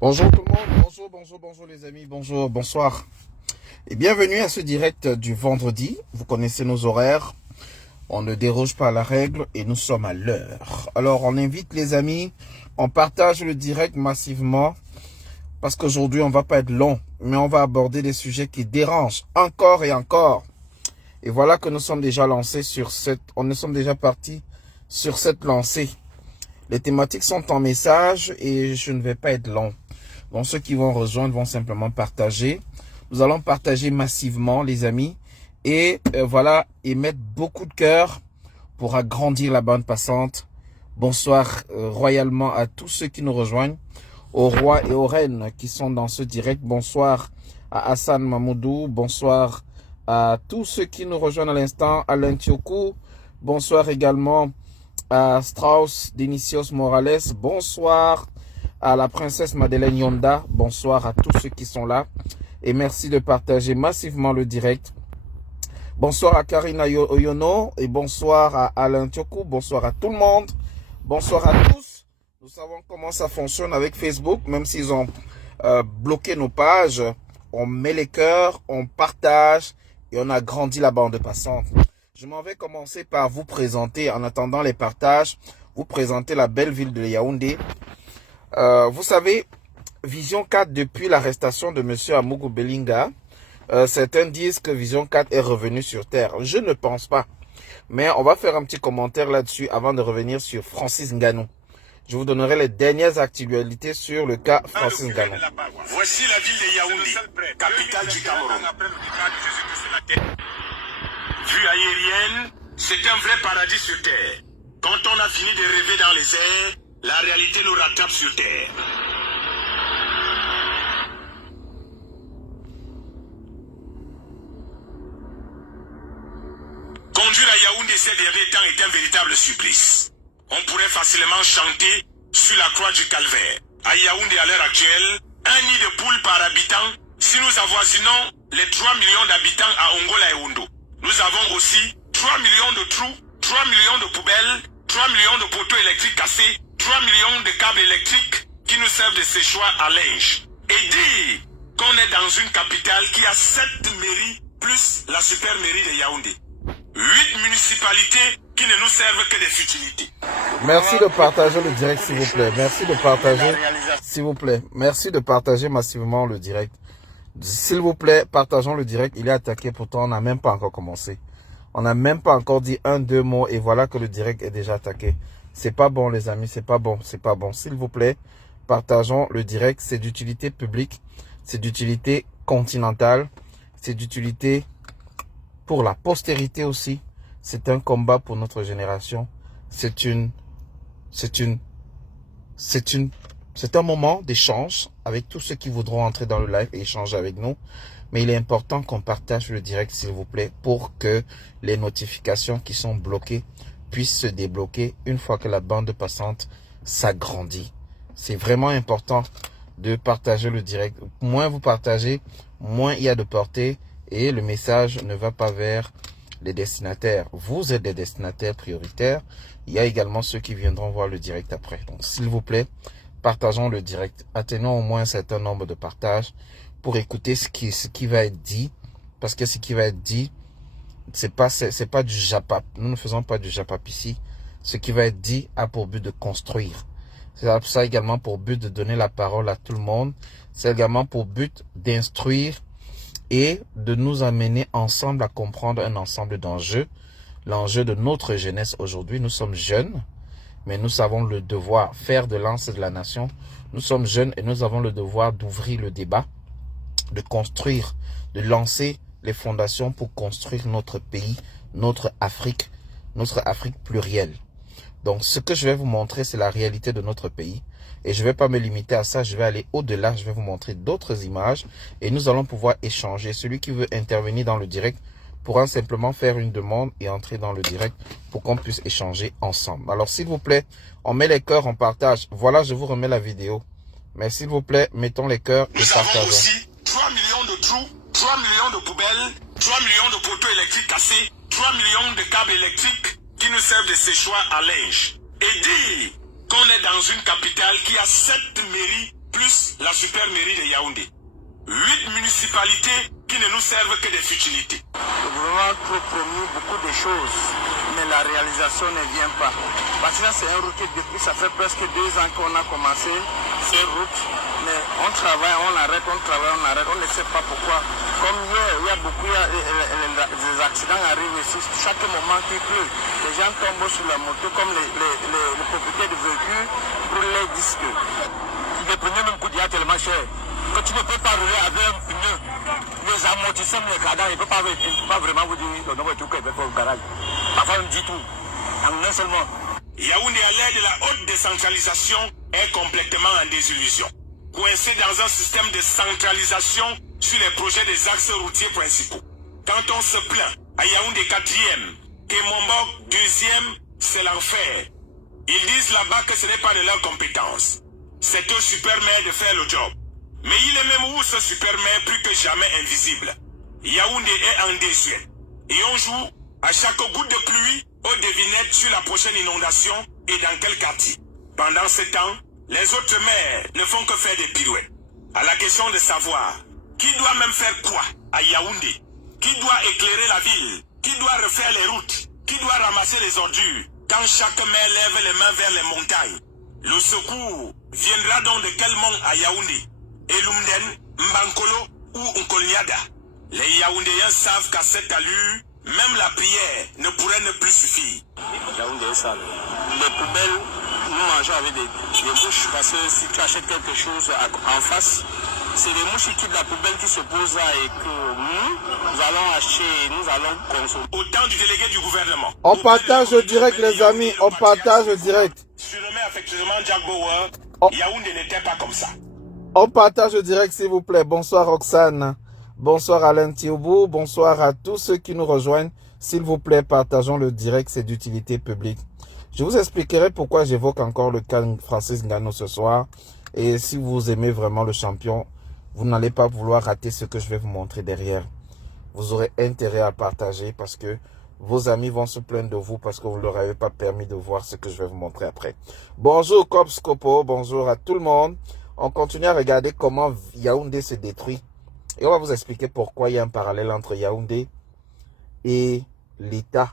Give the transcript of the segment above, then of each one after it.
Bonjour tout le monde, bonjour les amis, bonsoir. Et bienvenue à ce direct du vendredi. Vous connaissez nos horaires, on ne déroge pas à la règle et nous sommes à l'heure. Alors on invite les amis, on partage le direct massivement parce qu'aujourd'hui on va pas être long, mais on va aborder des sujets qui dérangent encore et encore. Et voilà que nous sommes déjà lancés nous sommes déjà partis sur cette lancée. Les thématiques sont en message et je ne vais pas être long. Donc ceux qui vont rejoindre vont simplement partager. Nous allons partager massivement les amis et voilà, et mettre beaucoup de cœur pour agrandir la bande passante. Bonsoir royalement à tous ceux qui nous rejoignent, aux rois et aux reines qui sont dans ce direct. Bonsoir à Hassan Mamoudou, bonsoir à tous ceux qui nous rejoignent à l'instant, Alain Tiokou, bonsoir également à Strauss Denicios Morales, bonsoir à la princesse Madeleine Yonda, bonsoir à tous ceux qui sont là et merci de partager massivement le direct. Bonsoir à Karina Oyono et bonsoir à Alain Tiokou, bonsoir à tout le monde, bonsoir à tous. Nous savons comment ça fonctionne avec Facebook, même s'ils ont bloqué nos pages, on met les cœurs, on partage et on agrandit la bande passante. Je m'en vais commencer par vous présenter, en attendant les partages, vous présenter la belle ville de Yaoundé. Vous savez, Vision 4, depuis l'arrestation de M. Amougou Belinga, certains disent que Vision 4 est revenu sur Terre. Je ne pense pas. Mais on va faire un petit commentaire là-dessus avant de revenir sur Francis Ngannou. Je vous donnerai les dernières actualités sur le cas Francis Ngannou. Voici la ville de Yaoundé, capitale du Cameroun. Vue aérienne, c'est un vrai paradis sur Terre. Quand on a fini de rêver dans les airs, la réalité nous rattrape sur Terre. Conduire à Yaoundé ces derniers temps est un véritable supplice. On pourrait facilement chanter sur la croix du calvaire. À Yaoundé à l'heure actuelle, un nid de poules par habitant si nous avoisinons les 3 millions d'habitants à Ongola et Oundo. Nous avons aussi 3 millions de trous, 3 millions de poubelles, 3 millions de poteaux électriques cassés, 3 millions de câbles électriques qui nous servent de séchoir à linge. Et dire qu'on est dans une capitale qui a 7 mairies plus la super mairie de Yaoundé. 8 municipalités qui ne nous servent que des futilités. Merci de partager le direct s'il vous plaît. Merci de partager s'il vous plaît. Merci de partager massivement le direct. S'il vous plaît, partageons le direct. Il est attaqué, pourtant on n'a même pas encore commencé. On n'a même pas encore dit deux mots et voilà que le direct est déjà attaqué. C'est pas bon les amis, c'est pas bon, c'est pas bon. S'il vous plaît, partageons le direct. C'est d'utilité publique, c'est d'utilité continentale, c'est d'utilité pour la postérité aussi. C'est un combat pour notre génération. C'est un moment d'échange avec tous ceux qui voudront entrer dans le live et échanger avec nous. Mais il est important qu'on partage le direct, s'il vous plaît, pour que les notifications qui sont bloquées puissent se débloquer une fois que la bande passante s'agrandit. C'est vraiment important de partager le direct. Moins vous partagez, moins il y a de portée et le message ne va pas vers les destinataires. Vous êtes des destinataires prioritaires. Il y a également ceux qui viendront voir le direct après. Donc, s'il vous plaît, partageons le direct. Atteignons au moins un certain nombre de partages pour écouter ce qui va être dit. Parce que ce qui va être dit, c'est pas du japap. Nous ne faisons pas du japap ici. Ce qui va être dit a pour but de construire. C'est ça également pour but de donner la parole à tout le monde. C'est également pour but d'instruire et de nous amener ensemble à comprendre un ensemble d'enjeux. L'enjeu de notre jeunesse aujourd'hui, nous sommes jeunes, mais nous avons le devoir, faire de l'ance de la nation. Nous sommes jeunes et nous avons le devoir d'ouvrir le débat, de construire, de lancer les fondations pour construire notre pays, notre Afrique plurielle. Donc, ce que je vais vous montrer, c'est la réalité de notre pays. Et je ne vais pas me limiter à ça, je vais aller au-delà, je vais vous montrer d'autres images et nous allons pouvoir échanger. Celui qui veut intervenir dans le direct pourra simplement faire une demande et entrer dans le direct pour qu'on puisse échanger ensemble. Alors, s'il vous plaît, on met les cœurs, on partage. Voilà, je vous remets la vidéo. Mais s'il vous plaît, mettons les cœurs et partageons. Nous avons aussi 3 millions de trous, 3 millions de poubelles, 3 millions de poteaux électriques cassés, 3 millions de câbles électriques qui nous servent de séchoir à linge. Et dire qu'on est dans une capitale qui a 7 mairies plus la super mairie de Yaoundé. 8 municipalités qui ne nous servent que des futilités. Le gouvernement a trop promis beaucoup de choses, mais la réalisation ne vient pas. Parce que c'est une route qui depuis ça fait presque 2 ans qu'on a commencé ces routes, mais on travaille, on arrête, on travaille, on arrête, on ne sait pas pourquoi. Comme hier, il y a beaucoup, des accidents arrivent ici, chaque moment qu'il pleut, les gens tombent sur la moto, comme les propriétaires de véhicules brûlent les disques. Les pneus même coûtent tellement cher que tu ne peux pas rouler avec un pneu. Les amortisseurs, les cadans, il ne peut pas vraiment vous dire le nombre de trucs qu'il faut au garage. Parfois, on dit tout, en un seul mot. Yaoundé, à l'aide de la haute décentralisation, est complètement en désillusion. Coincé dans un système de centralisation sur les projets des axes routiers principaux. Quand on se plaint à Yaoundé 4e, Kémombok 2e, c'est l'enfer. Ils disent là-bas que ce n'est pas de leur compétence. C'est au super maire de faire le job. Mais il est même où ce super maire plus que jamais invisible. Yaoundé est en désert. Et on joue à chaque goutte de pluie aux devinettes sur la prochaine inondation et dans quel quartier. Pendant ce temps, les autres maires ne font que faire des pirouettes. À la question de savoir qui doit même faire quoi à Yaoundé, qui doit éclairer la ville, qui doit refaire les routes, qui doit ramasser les ordures, quand chaque maire lève les mains vers les montagnes. Le secours viendra donc de quel mont à Yaoundé? Elumden, Mbankolo ou Nkolniada? Les Yaoundéens savent qu'à cette allure, même la prière ne pourrait ne plus suffire. Yaoundé est sale. Les poubelles, nous mangeons avec des mouches parce que si tu achètes quelque chose en face, c'est les mouches qui quittent la poubelle qui se posent là et que nous allons acheter, nous allons consommer. Au temps du délégué du gouvernement. On partage direct les amis, on partage direct. Surnommé affectueusement Jack Bauer, Yaoundé n'était pas comme ça. On partage direct s'il vous plaît. Bonsoir Roxane. Bonsoir Alain Thioubou. Bonsoir à tous ceux qui nous rejoignent. S'il vous plaît, partageons le direct, c'est d'utilité publique. Je vous expliquerai pourquoi j'évoque encore le cas Francis Ngannou ce soir. Et si vous aimez vraiment le champion, vous n'allez pas vouloir rater ce que je vais vous montrer derrière. Vous aurez intérêt à partager parce que vos amis vont se plaindre de vous parce que vous ne leur avez pas permis de voir ce que je vais vous montrer après. Bonjour Copscopo, bonjour à tout le monde. On continue à regarder comment Yaoundé se détruit. Et on va vous expliquer pourquoi il y a un parallèle entre Yaoundé et l'état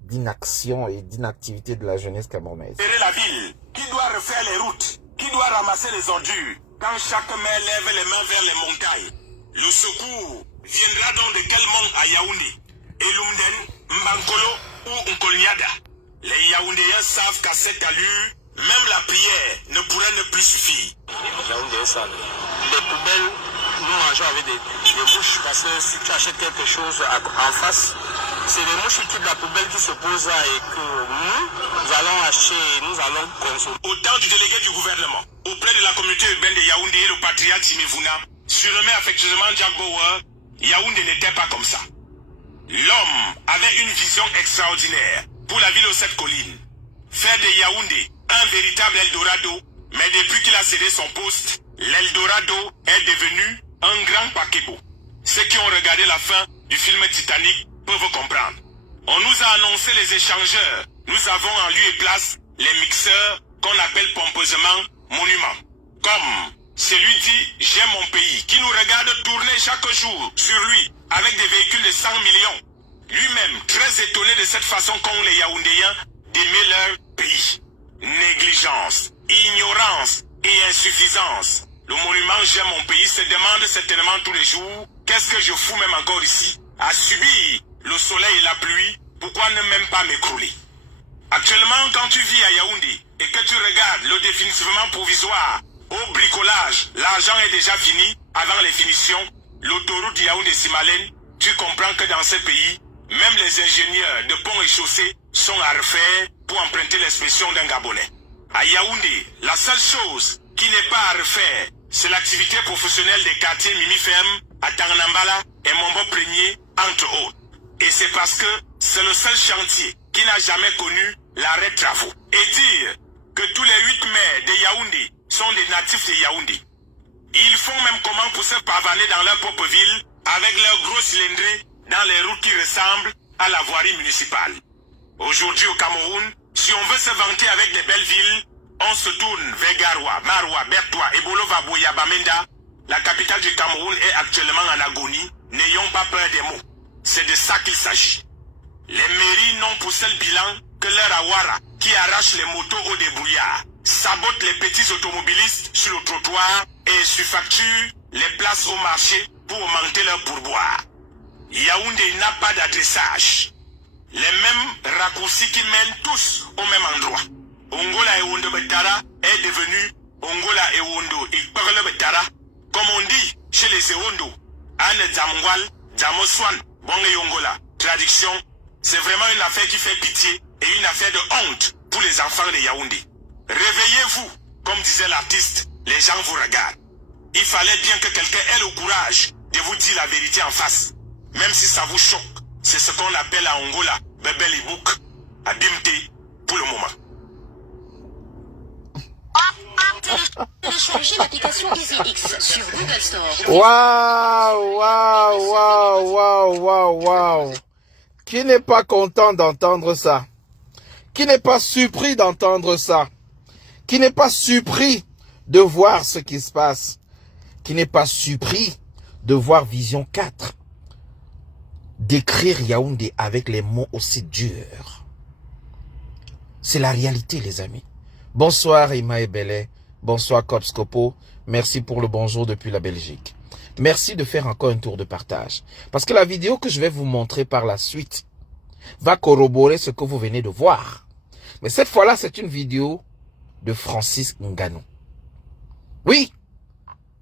d'inaction et d'inactivité de la jeunesse camerounaise. La ville, qui doit refaire les routes, qui doit ramasser les ordures, quand chaque maire lève les mains vers les montagnes. Le secours viendra donc de quel mont à Yaoundé? Elumden, Mbankolo ou Nkolniada? Les Yaoundéens savent qu'à cette allure, même la prière ne pourrait ne plus suffire. Yaoundé est sale. Les poubelles, nous mangeons avec des mouches parce que si tu achètes quelque chose en face, c'est les mouches qui quittent la poubelle qui se posent là et que nous allons acheter, nous allons consommer. Au temps du délégué du gouvernement, auprès de la communauté urbaine de Yaoundé et le patriarche Timivuna, surnommé affectueusement Jack Bauer, Yaoundé n'était pas comme ça. L'homme avait une vision extraordinaire pour la ville aux 7 collines. Faire de Yaoundé un véritable Eldorado, mais depuis qu'il a cédé son poste, l'Eldorado est devenu un grand paquebot. Ceux qui ont regardé la fin du film Titanic peuvent comprendre. On nous a annoncé les échangeurs. Nous avons en lieu et place les mixeurs qu'on appelle pompeusement monuments. Comme celui dit « J'aime mon pays » qui nous regarde tourner chaque jour sur lui avec des véhicules de 100 millions. Lui-même très étonné de cette façon qu'ont les Yaoundéens d'aimer leur pays. Négligence, ignorance et insuffisance. Le monument « J'aime mon pays » se demande certainement tous les jours « Qu'est-ce que je fous même encore ici à subir le soleil et la pluie, pourquoi ne même pas m'écrouler ?» Actuellement, quand tu vis à Yaoundé et que tu regardes le définitivement provisoire au bricolage, l'argent est déjà fini avant les finitions, l'autoroute Yaoundé-Simalène, tu comprends que dans ce pays, même les ingénieurs de ponts et chaussées sont à refaire pour emprunter l'expression d'un Gabonais. À Yaoundé, la seule chose qui n'est pas à refaire, c'est l'activité professionnelle des quartiers Mimifem, à Tangnambala et Mombo Premier, entre autres. Et c'est parce que c'est le seul chantier qui n'a jamais connu l'arrêt de travaux. Et dire que tous les 8 maires de Yaoundé sont des natifs de Yaoundé. Ils font même comment pour se pavaner dans leur propre ville avec leurs gros cylindrés dans les routes qui ressemblent à la voirie municipale. Aujourd'hui au Cameroun, si on veut se vanter avec des belles villes, On se tourne vers Garoua, Maroua, Bertoua et Bolova-Boya Bamenda. La capitale du Cameroun est actuellement en agonie. N'ayons pas peur des mots. C'est de ça qu'il s'agit. Les mairies n'ont pour seul bilan que leur Awara qui arrache les motos au débrouillard, sabote les petits automobilistes sur le trottoir et surfacture les places au marché pour augmenter leur pourboire. Yaoundé n'a pas d'adressage. Les mêmes raccourcis qui mènent tous au même endroit. Ongola Ewondo Betara est devenu Ongola Ewondo Ikparle Betara. Comme on dit chez les Ewondo, Anne Zamwal, Zamoswan, Bonge Yongola. Traduction, c'est vraiment une affaire qui fait pitié et une affaire de honte pour les enfants de Yaoundé. Réveillez-vous, comme disait l'artiste, les gens vous regardent. Il fallait bien que quelqu'un ait le courage de vous dire la vérité en face. Même si ça vous choque, c'est ce qu'on appelle à Angola, Bebel Ibouk, à Dimte, pour le moment. Téléchargez l'application EasyX sur Google Store. Waouh, waouh, waouh, waouh, waouh, waouh. Qui n'est pas content d'entendre ça? Qui n'est pas surpris d'entendre ça? Qui n'est pas surpris de voir ce qui se passe? Qui n'est pas surpris de voir Vision 4 décrire Yaoundé avec les mots aussi durs? C'est la réalité, les amis. Bonsoir Imae Belé, bonsoir Kopskopo, merci pour le bonjour depuis la Belgique. Merci de faire encore un tour de partage. Parce que la vidéo que je vais vous montrer par la suite va corroborer ce que vous venez de voir. Mais cette fois-là, c'est une vidéo de Francis Ngannou. Oui,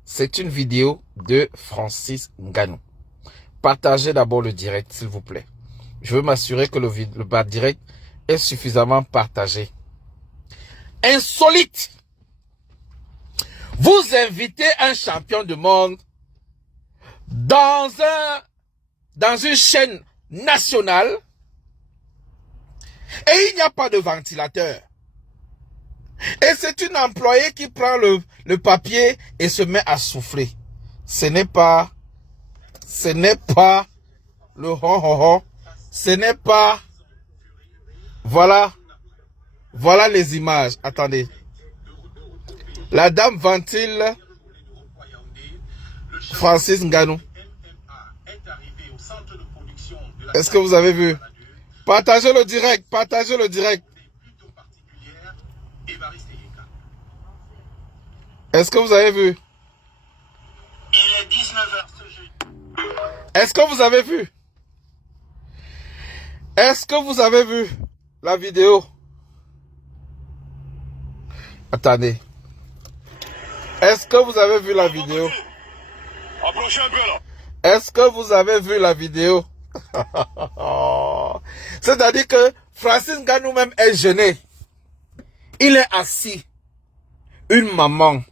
c'est une vidéo de Francis Ngannou. Partagez d'abord le direct, s'il vous plaît. Je veux m'assurer que le direct est suffisamment partagé. Insolite. Vous invitez un champion du monde dans une chaîne nationale et il n'y a pas de ventilateur. Et c'est une employée qui prend le papier et se met à souffler. Ce n'est pas le ho-ho-ho. Ce n'est pas... Voilà les images. Attendez. La dame ventile Francis Ngannou. Est-ce que vous avez vu? Partagez le direct. Partagez le direct. Est-ce que vous avez vu? Il est 19h ce jeudi. Est-ce que vous avez vu? Est-ce que vous avez vu la vidéo? Attendez. Est-ce que vous avez vu la vidéo? Approchez un peu là. Est-ce que vous avez vu la vidéo? C'est-à-dire que Francis Ngannou même est gêné. Il est assis. Une maman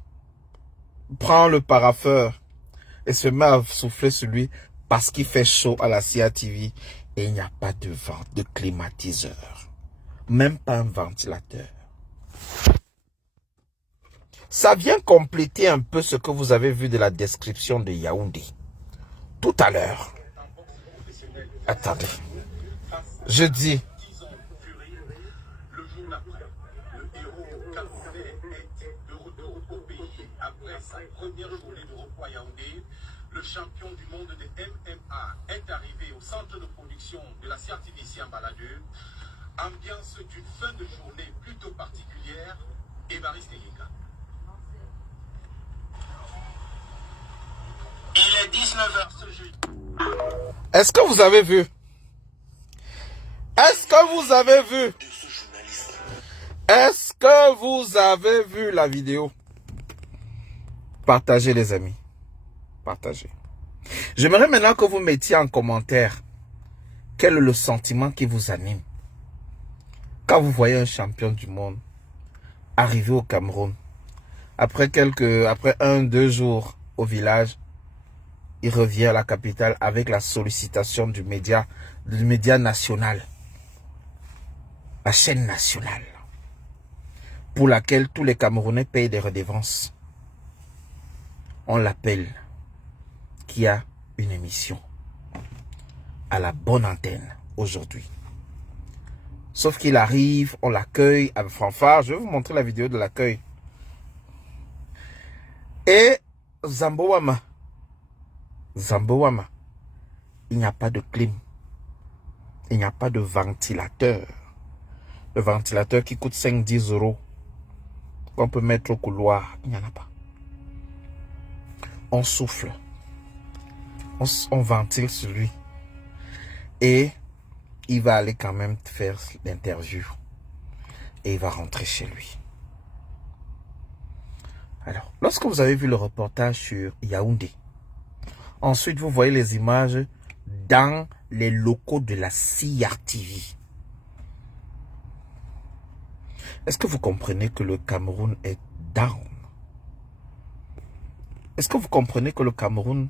prend le paraffeur et se met à souffler sur lui parce qu'il fait chaud à la CIA TV et il n'y a pas de vent, de climatiseur. Même pas un ventilateur. Ça vient compléter un peu ce que vous avez vu de la description de Yaoundé. Tout à l'heure. Attendez. Je dis. Le jour d'après, le héros camerounais est de retour au pays. Après sa première journée de repos à Yaoundé, le champion du monde de MMA est arrivé au centre de production de la CRTVC en Baladure. Ambiance d'une fin de journée plutôt particulière, Évariste Eyeka. Il est 19h ce jeudi. Est-ce que vous avez vu? Est-ce que vous avez vu? Est-ce que vous avez vu la vidéo? Partagez les amis. Partagez. J'aimerais maintenant que vous mettiez en commentaire quel est le sentiment qui vous anime quand vous voyez un champion du monde arriver au Cameroun. Après 1-2 jours au village, il revient à la capitale avec la sollicitation du média national. La chaîne nationale. Pour laquelle tous les Camerounais payent des redevances. On l'appelle qui a une émission à la bonne antenne aujourd'hui. Sauf qu'il arrive, on l'accueille avec fanfare. Je vais vous montrer la vidéo de l'accueil. Et Zambowama, il n'y a pas de clim. Il n'y a pas de ventilateur. Le ventilateur qui coûte 5-10 euros, qu'on peut mettre au couloir, il n'y en a pas. On souffle. On ventile sur lui. Et il va aller quand même faire l'interview. Et il va rentrer chez lui. Alors, lorsque vous avez vu le reportage sur Yaoundé, ensuite vous voyez les images dans les locaux de la CRTV. Est-ce que vous comprenez que le Cameroun est down? Est-ce que vous comprenez que le Cameroun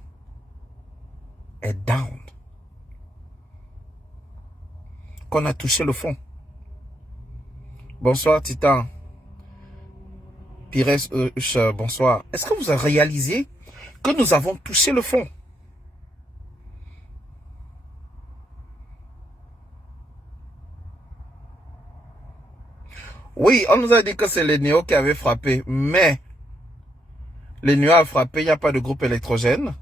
est down? Qu'on a touché le fond. Bonsoir Titan. Pires, bonsoir. Est-ce que vous avez réalisé que nous avons touché le fond? Oui, on nous a dit que c'est les néo qui avaient frappé, mais les néo a frappé, il n'y a pas de groupe électrogène.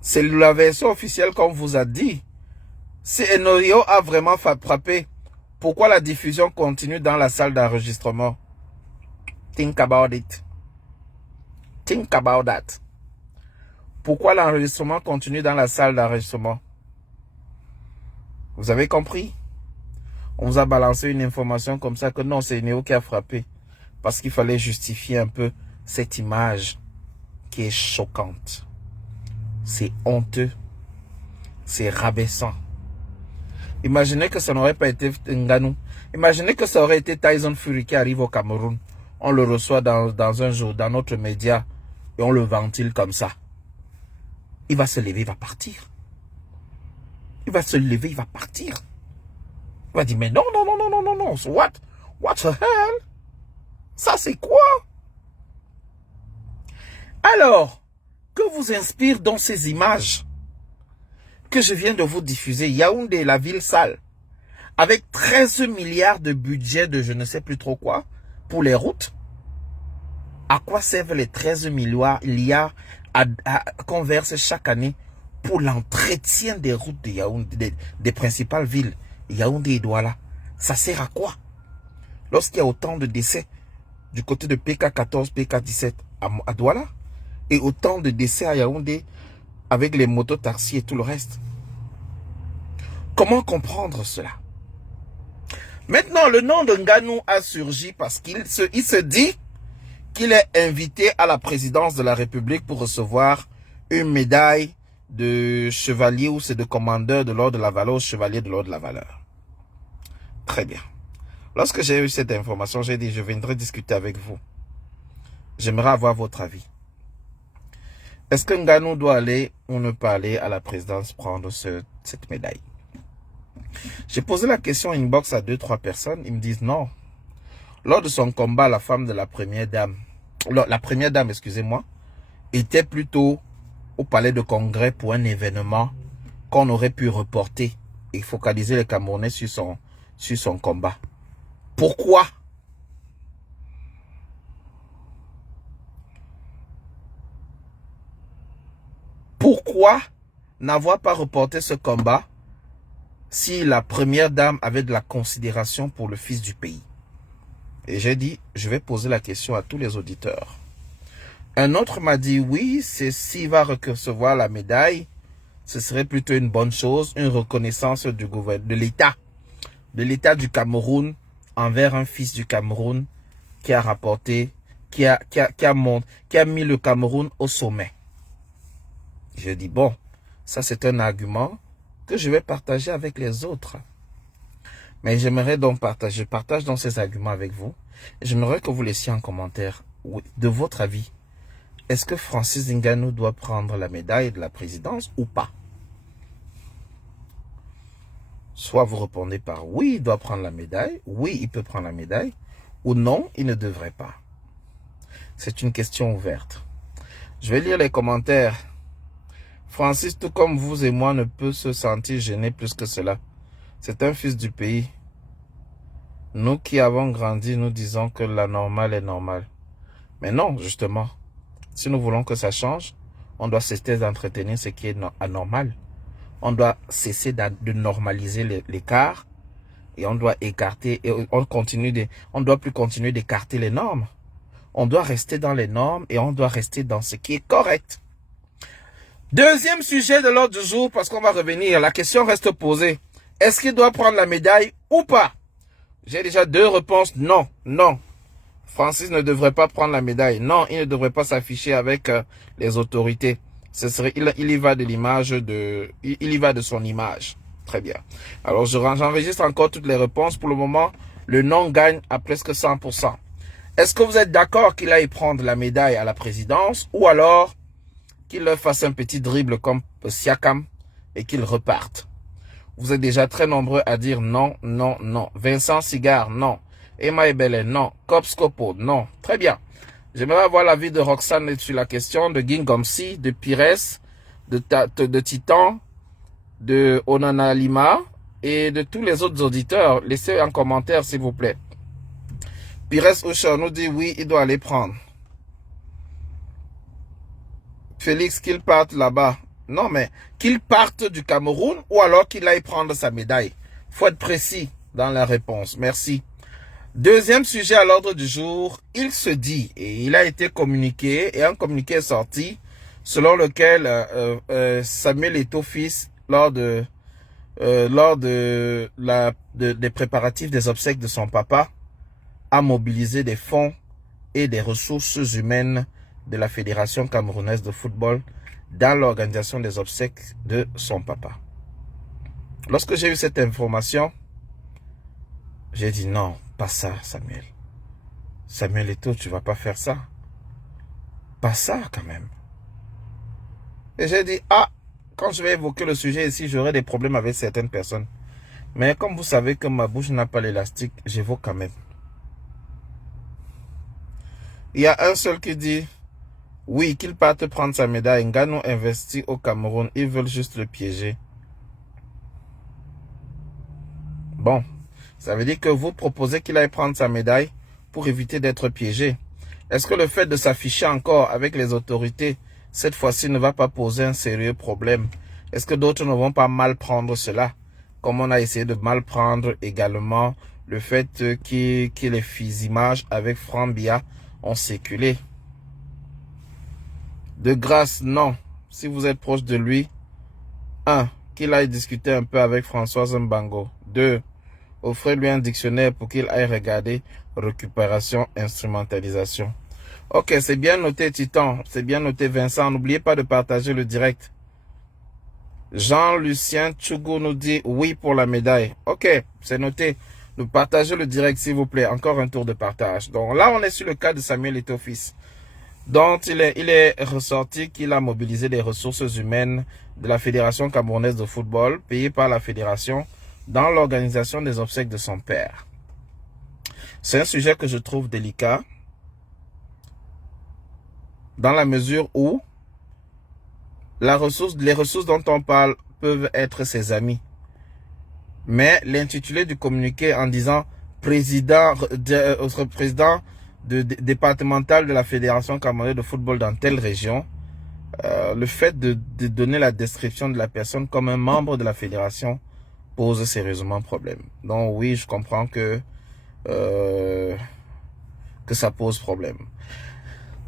C'est la version officielle qu'on vous a dit. Si Néo a vraiment frappé, pourquoi la diffusion continue dans la salle d'enregistrement? Think about it. Think about that. Pourquoi l'enregistrement continue dans la salle d'enregistrement? Vous avez compris? On vous a balancé une information comme ça que non, c'est Néo qui a frappé. Parce qu'il fallait justifier un peu cette image qui est choquante. C'est honteux. C'est rabaissant. Imaginez que ça n'aurait pas été Ngannou. Imaginez que ça aurait été Tyson Fury qui arrive au Cameroun. On le reçoit dans un jour, dans notre média, et on le ventile comme ça. Il va se lever, il va partir. Il va se lever, il va partir. Il va dire, mais non. So what the hell? Ça, c'est quoi? Alors, que vous inspire dans ces images que je viens de vous diffuser? Yaoundé, la ville sale, avec 13 milliards de budget de je ne sais plus trop quoi, pour les routes. À quoi servent les 13 milliards qu'on verse chaque année pour l'entretien des routes de Yaoundé, des principales villes, Yaoundé et Douala? Ça sert à quoi? Lorsqu'il y a autant de décès du côté de PK14, PK17 à Douala, et autant de décès à Yaoundé avec les mototaxis et tout le reste. Comment comprendre cela? Maintenant, le nom de Ngannou a surgi parce qu'il se dit qu'il est invité à la présidence de la République pour recevoir une médaille de chevalier ou c'est de commandeur de l'ordre de la valeur, chevalier de l'ordre de la valeur. Très bien. Lorsque j'ai eu cette information, j'ai dit je viendrai discuter avec vous. J'aimerais avoir votre avis. Est-ce que Ngannou doit aller ou ne pas aller à la présidence prendre cette médaille? J'ai posé la question inbox à 2-3 personnes. Ils me disent non. Lors de son combat, la femme de la première dame, excusez-moi, était plutôt au palais de congrès pour un événement qu'on aurait pu reporter et focaliser les Camerounais sur son combat. Pourquoi? Pourquoi n'avoir pas reporté ce combat si la première dame avait de la considération pour le fils du pays? Et j'ai dit, je vais poser la question à tous les auditeurs. Un autre m'a dit, oui, c'est s'il va recevoir la médaille, ce serait plutôt une bonne chose, une reconnaissance du gouvernement, de l'État du Cameroun envers un fils du Cameroun qui a rapporté, qui a mis le Cameroun au sommet. Je dis, bon, ça c'est un argument que je vais partager avec les autres. Mais j'aimerais donc partager, je partage donc ces arguments avec vous. Et j'aimerais que vous laissiez en commentaire, de votre avis, est-ce que Francis Ngannou doit prendre la médaille de la présidence ou pas? Soit vous répondez par oui, il doit prendre la médaille, oui, il peut prendre la médaille, ou non, il ne devrait pas. C'est une question ouverte. Je vais lire les commentaires. Francis, tout comme vous et moi, ne peut se sentir gêné plus que cela. C'est un fils du pays. Nous qui avons grandi, nous disons que la normale est normale. Mais non, justement, si nous voulons que ça change, on doit cesser d'entretenir ce qui est anormal. On doit cesser de normaliser l'écart et on doit écarter, et on doit plus continuer d'écarter les normes. On doit rester dans les normes et on doit rester dans ce qui est correct. Deuxième sujet de l'ordre du jour, parce qu'on va revenir, la question reste posée. Est-ce qu'il doit prendre la médaille ou pas? J'ai déjà deux réponses. Non, non. Francis ne devrait pas prendre la médaille. Non, il ne devrait pas s'afficher avec les autorités. Il y va de l'image il y va de son image. Très bien. Alors, j'enregistre encore toutes les réponses. Pour le moment, le non gagne à presque 100%. Est-ce que vous êtes d'accord qu'il aille prendre la médaille à la présidence ou alors qu'il leur fasse un petit dribble comme Siakam et qu'il reparte? Vous êtes déjà très nombreux à dire non, non, non. Vincent Cigare, non. Emma Ebele, non. Copscopo, non. Très bien. J'aimerais avoir l'avis de Roxane sur la question, de Gingomsi, de Pires, de Titan, de Onana Lima et de tous les autres auditeurs. Laissez un commentaire, s'il vous plaît. Pires Usha nous dit oui, il doit aller prendre. Félix, qu'il parte là-bas. Non, mais qu'il parte du Cameroun ou alors qu'il aille prendre sa médaille. Faut être précis dans la réponse. Merci. Deuxième sujet à l'ordre du jour, il se dit, et il a été communiqué, et un communiqué est sorti, selon lequel Samuel Eto'o-Fils, lors des préparatifs des obsèques de son papa, a mobilisé des fonds et des ressources humaines de la Fédération camerounaise de football dans l'organisation des obsèques de son papa. Lorsque j'ai eu cette information, j'ai dit non, pas ça, Samuel. Samuel Eto'o, tu vas pas faire ça. Pas ça, quand même. Et j'ai dit, quand je vais évoquer le sujet ici, j'aurai des problèmes avec certaines personnes. Mais comme vous savez que ma bouche n'a pas l'élastique, j'évoque quand même. Il y a un seul qui dit, oui, qu'il parte prendre sa médaille. Ngannou investit au Cameroun. Ils veulent juste le piéger. Bon, ça veut dire que vous proposez qu'il aille prendre sa médaille pour éviter d'être piégé. Est-ce que le fait de s'afficher encore avec les autorités, cette fois-ci, ne va pas poser un sérieux problème? Est-ce que d'autres ne vont pas mal prendre cela? Comme on a essayé de mal prendre également le fait que les images avec Franck Biya ont circulé. De grâce, non. Si vous êtes proche de lui, 1. Qu'il aille discuter un peu avec Françoise Mbango. 2. Offrez-lui un dictionnaire pour qu'il aille regarder récupération, instrumentalisation. Ok, c'est bien noté Titan, c'est bien noté Vincent. N'oubliez pas de partager le direct. Jean-Lucien Tchougou nous dit oui pour la médaille. Ok, c'est noté. Nous partagez le direct s'il vous plaît. Encore un tour de partage. Donc là, on est sur le cas de Samuel Eto'o-Fils, dont il est ressorti qu'il a mobilisé des ressources humaines de la Fédération camerounaise de football, payées par la Fédération, dans l'organisation des obsèques de son père. C'est un sujet que je trouve délicat, dans la mesure où les ressources dont on parle peuvent être ses amis. Mais l'intitulé du communiqué en disant président départemental de la Fédération camerounaise de football dans telle région, le fait de donner la description de la personne comme un membre de la fédération pose sérieusement problème. Donc oui, je comprends que ça pose problème.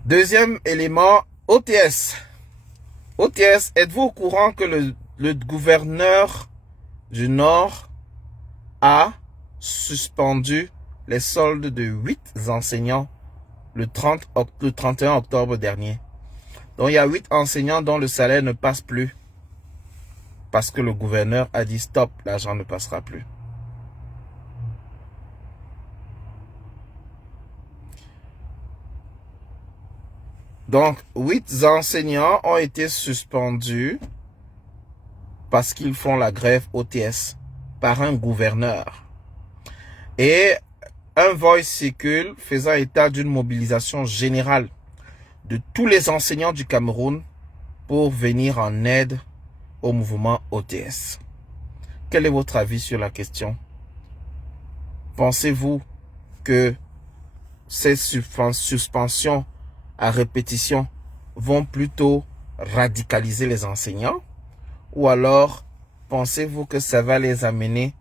Deuxième élément, OTS. OTS, êtes-vous au courant que le gouverneur du Nord a suspendu les soldes de 8 enseignants le 31 octobre dernier. Donc il y a 8 enseignants dont le salaire ne passe plus parce que le gouverneur a dit stop, l'argent ne passera plus. Donc 8 enseignants ont été suspendus parce qu'ils font la grève OTS par un gouverneur. Et un voice circule faisant état d'une mobilisation générale de tous les enseignants du Cameroun pour venir en aide au mouvement OTS. Quel est votre avis sur la question? pensez-vous que ces suspensions à répétition vont plutôt radicaliser les enseignants? Ou alors, pensez-vous que ça va les amener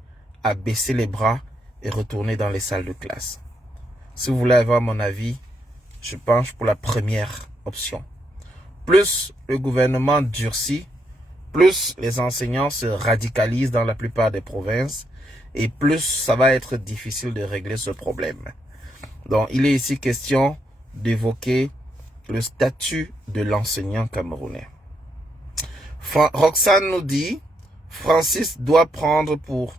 à baisser les bras et retourner dans les salles de classe? Si vous voulez avoir mon avis, je penche pour la première option. Plus le gouvernement durcit, plus les enseignants se radicalisent dans la plupart des provinces et plus ça va être difficile de régler ce problème. Donc, il est ici question d'évoquer le statut de l'enseignant camerounais. Roxane nous dit, Francis doit prendre pour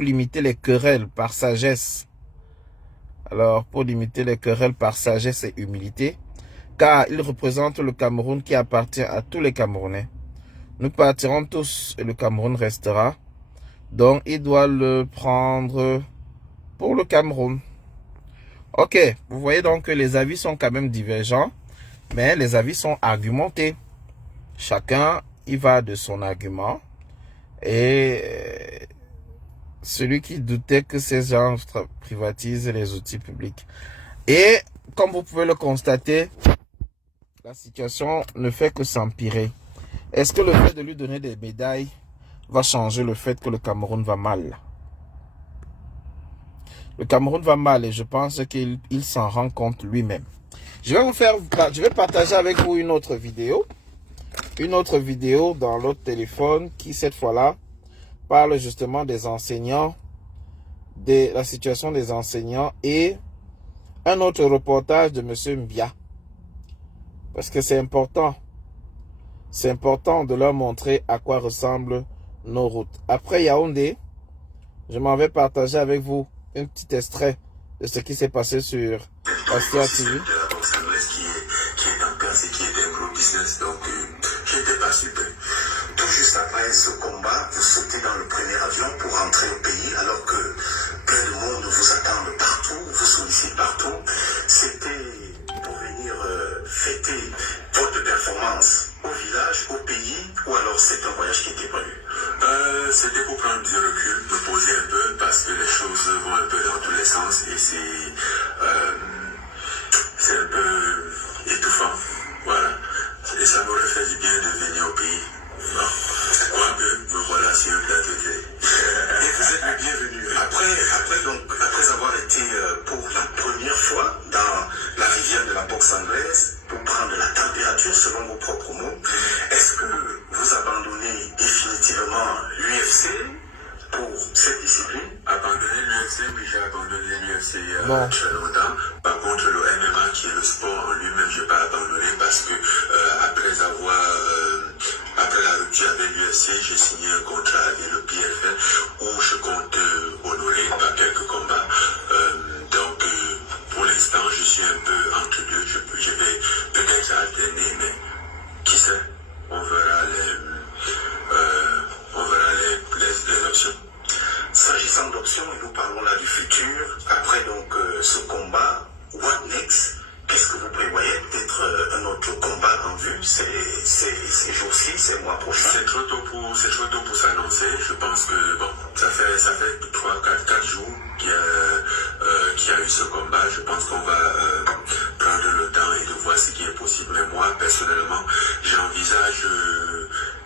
limiter les querelles par sagesse. Alors, pour limiter les querelles par sagesse et humilité, car il représente le Cameroun qui appartient à tous les Camerounais. Nous partirons tous et le Cameroun restera. Donc, il doit le prendre pour le Cameroun. Ok, vous voyez donc que les avis sont quand même divergents, mais les avis sont argumentés. Chacun y va de son argument. Et celui qui doutait que ces gens privatisent les outils publics. Et comme vous pouvez le constater, la situation ne fait que s'empirer. Est-ce que le fait de lui donner des médailles va changer le fait que le Cameroun va mal? Le Cameroun va mal et je pense qu'il s'en rend compte lui-même. Je vais partager avec vous une autre vidéo. Une autre vidéo dans l'autre téléphone qui, cette fois-là, parle justement des enseignants, de la situation des enseignants et un autre reportage de M. Mbia. Parce que c'est important. C'est important de leur montrer à quoi ressemblent nos routes. Après Yaoundé, je m'en vais partager avec vous un petit extrait de ce qui s'est passé sur Astia TV. Qui est en place et qui est un gros business, donc je n'étais pas super. Tout juste après ce combat, vous sautez dans le premier avion pour rentrer au pays alors que plein de monde vous attend partout, vous sollicite partout. C'était pour venir fêter votre performance au village, au pays, ou alors c'est un voyage qui était prévu? C'était pour prendre du recul, me poser un peu parce que les choses vont un peu dans tous les sens et c'est un peu étouffant, voilà. Et ça m'aurait fait du bien de venir au pays. Quoique, me voilà sur une date de télé. Et vous êtes le bienvenu. Après avoir été pour la première fois dans la rivière de la boxe anglaise, pour prendre la température selon vos propres mots, est-ce que vous abandonnez définitivement l'UFC pour cette discipline? Abandonner l'UFC, mais j'ai abandonné l'UFC très longtemps. Par contre, le MMA, qui est le sport en lui-même, je n'ai pas abandonné parce que après la rupture avec l'UFC, j'ai signé un contrat avec le PFL où je compte honorer par quelques combats. Donc, pour l'instant, je suis un peu entre deux. Je vais peut-être alterner, mais qui sait, on verra les options. S'agissant d'options, et nous parlons là du futur, après donc ce combat, what next? Qu'est-ce que vous prévoyez? Peut-être un autre combat en vue ces jours-ci, ces mois prochains? C'est trop tôt pour s'annoncer. Je pense que bon, ça fait 3-4 jours qu'il y a eu ce combat. Je pense qu'on va prendre le temps et de voir ce qui est possible. Mais moi, personnellement, j'envisage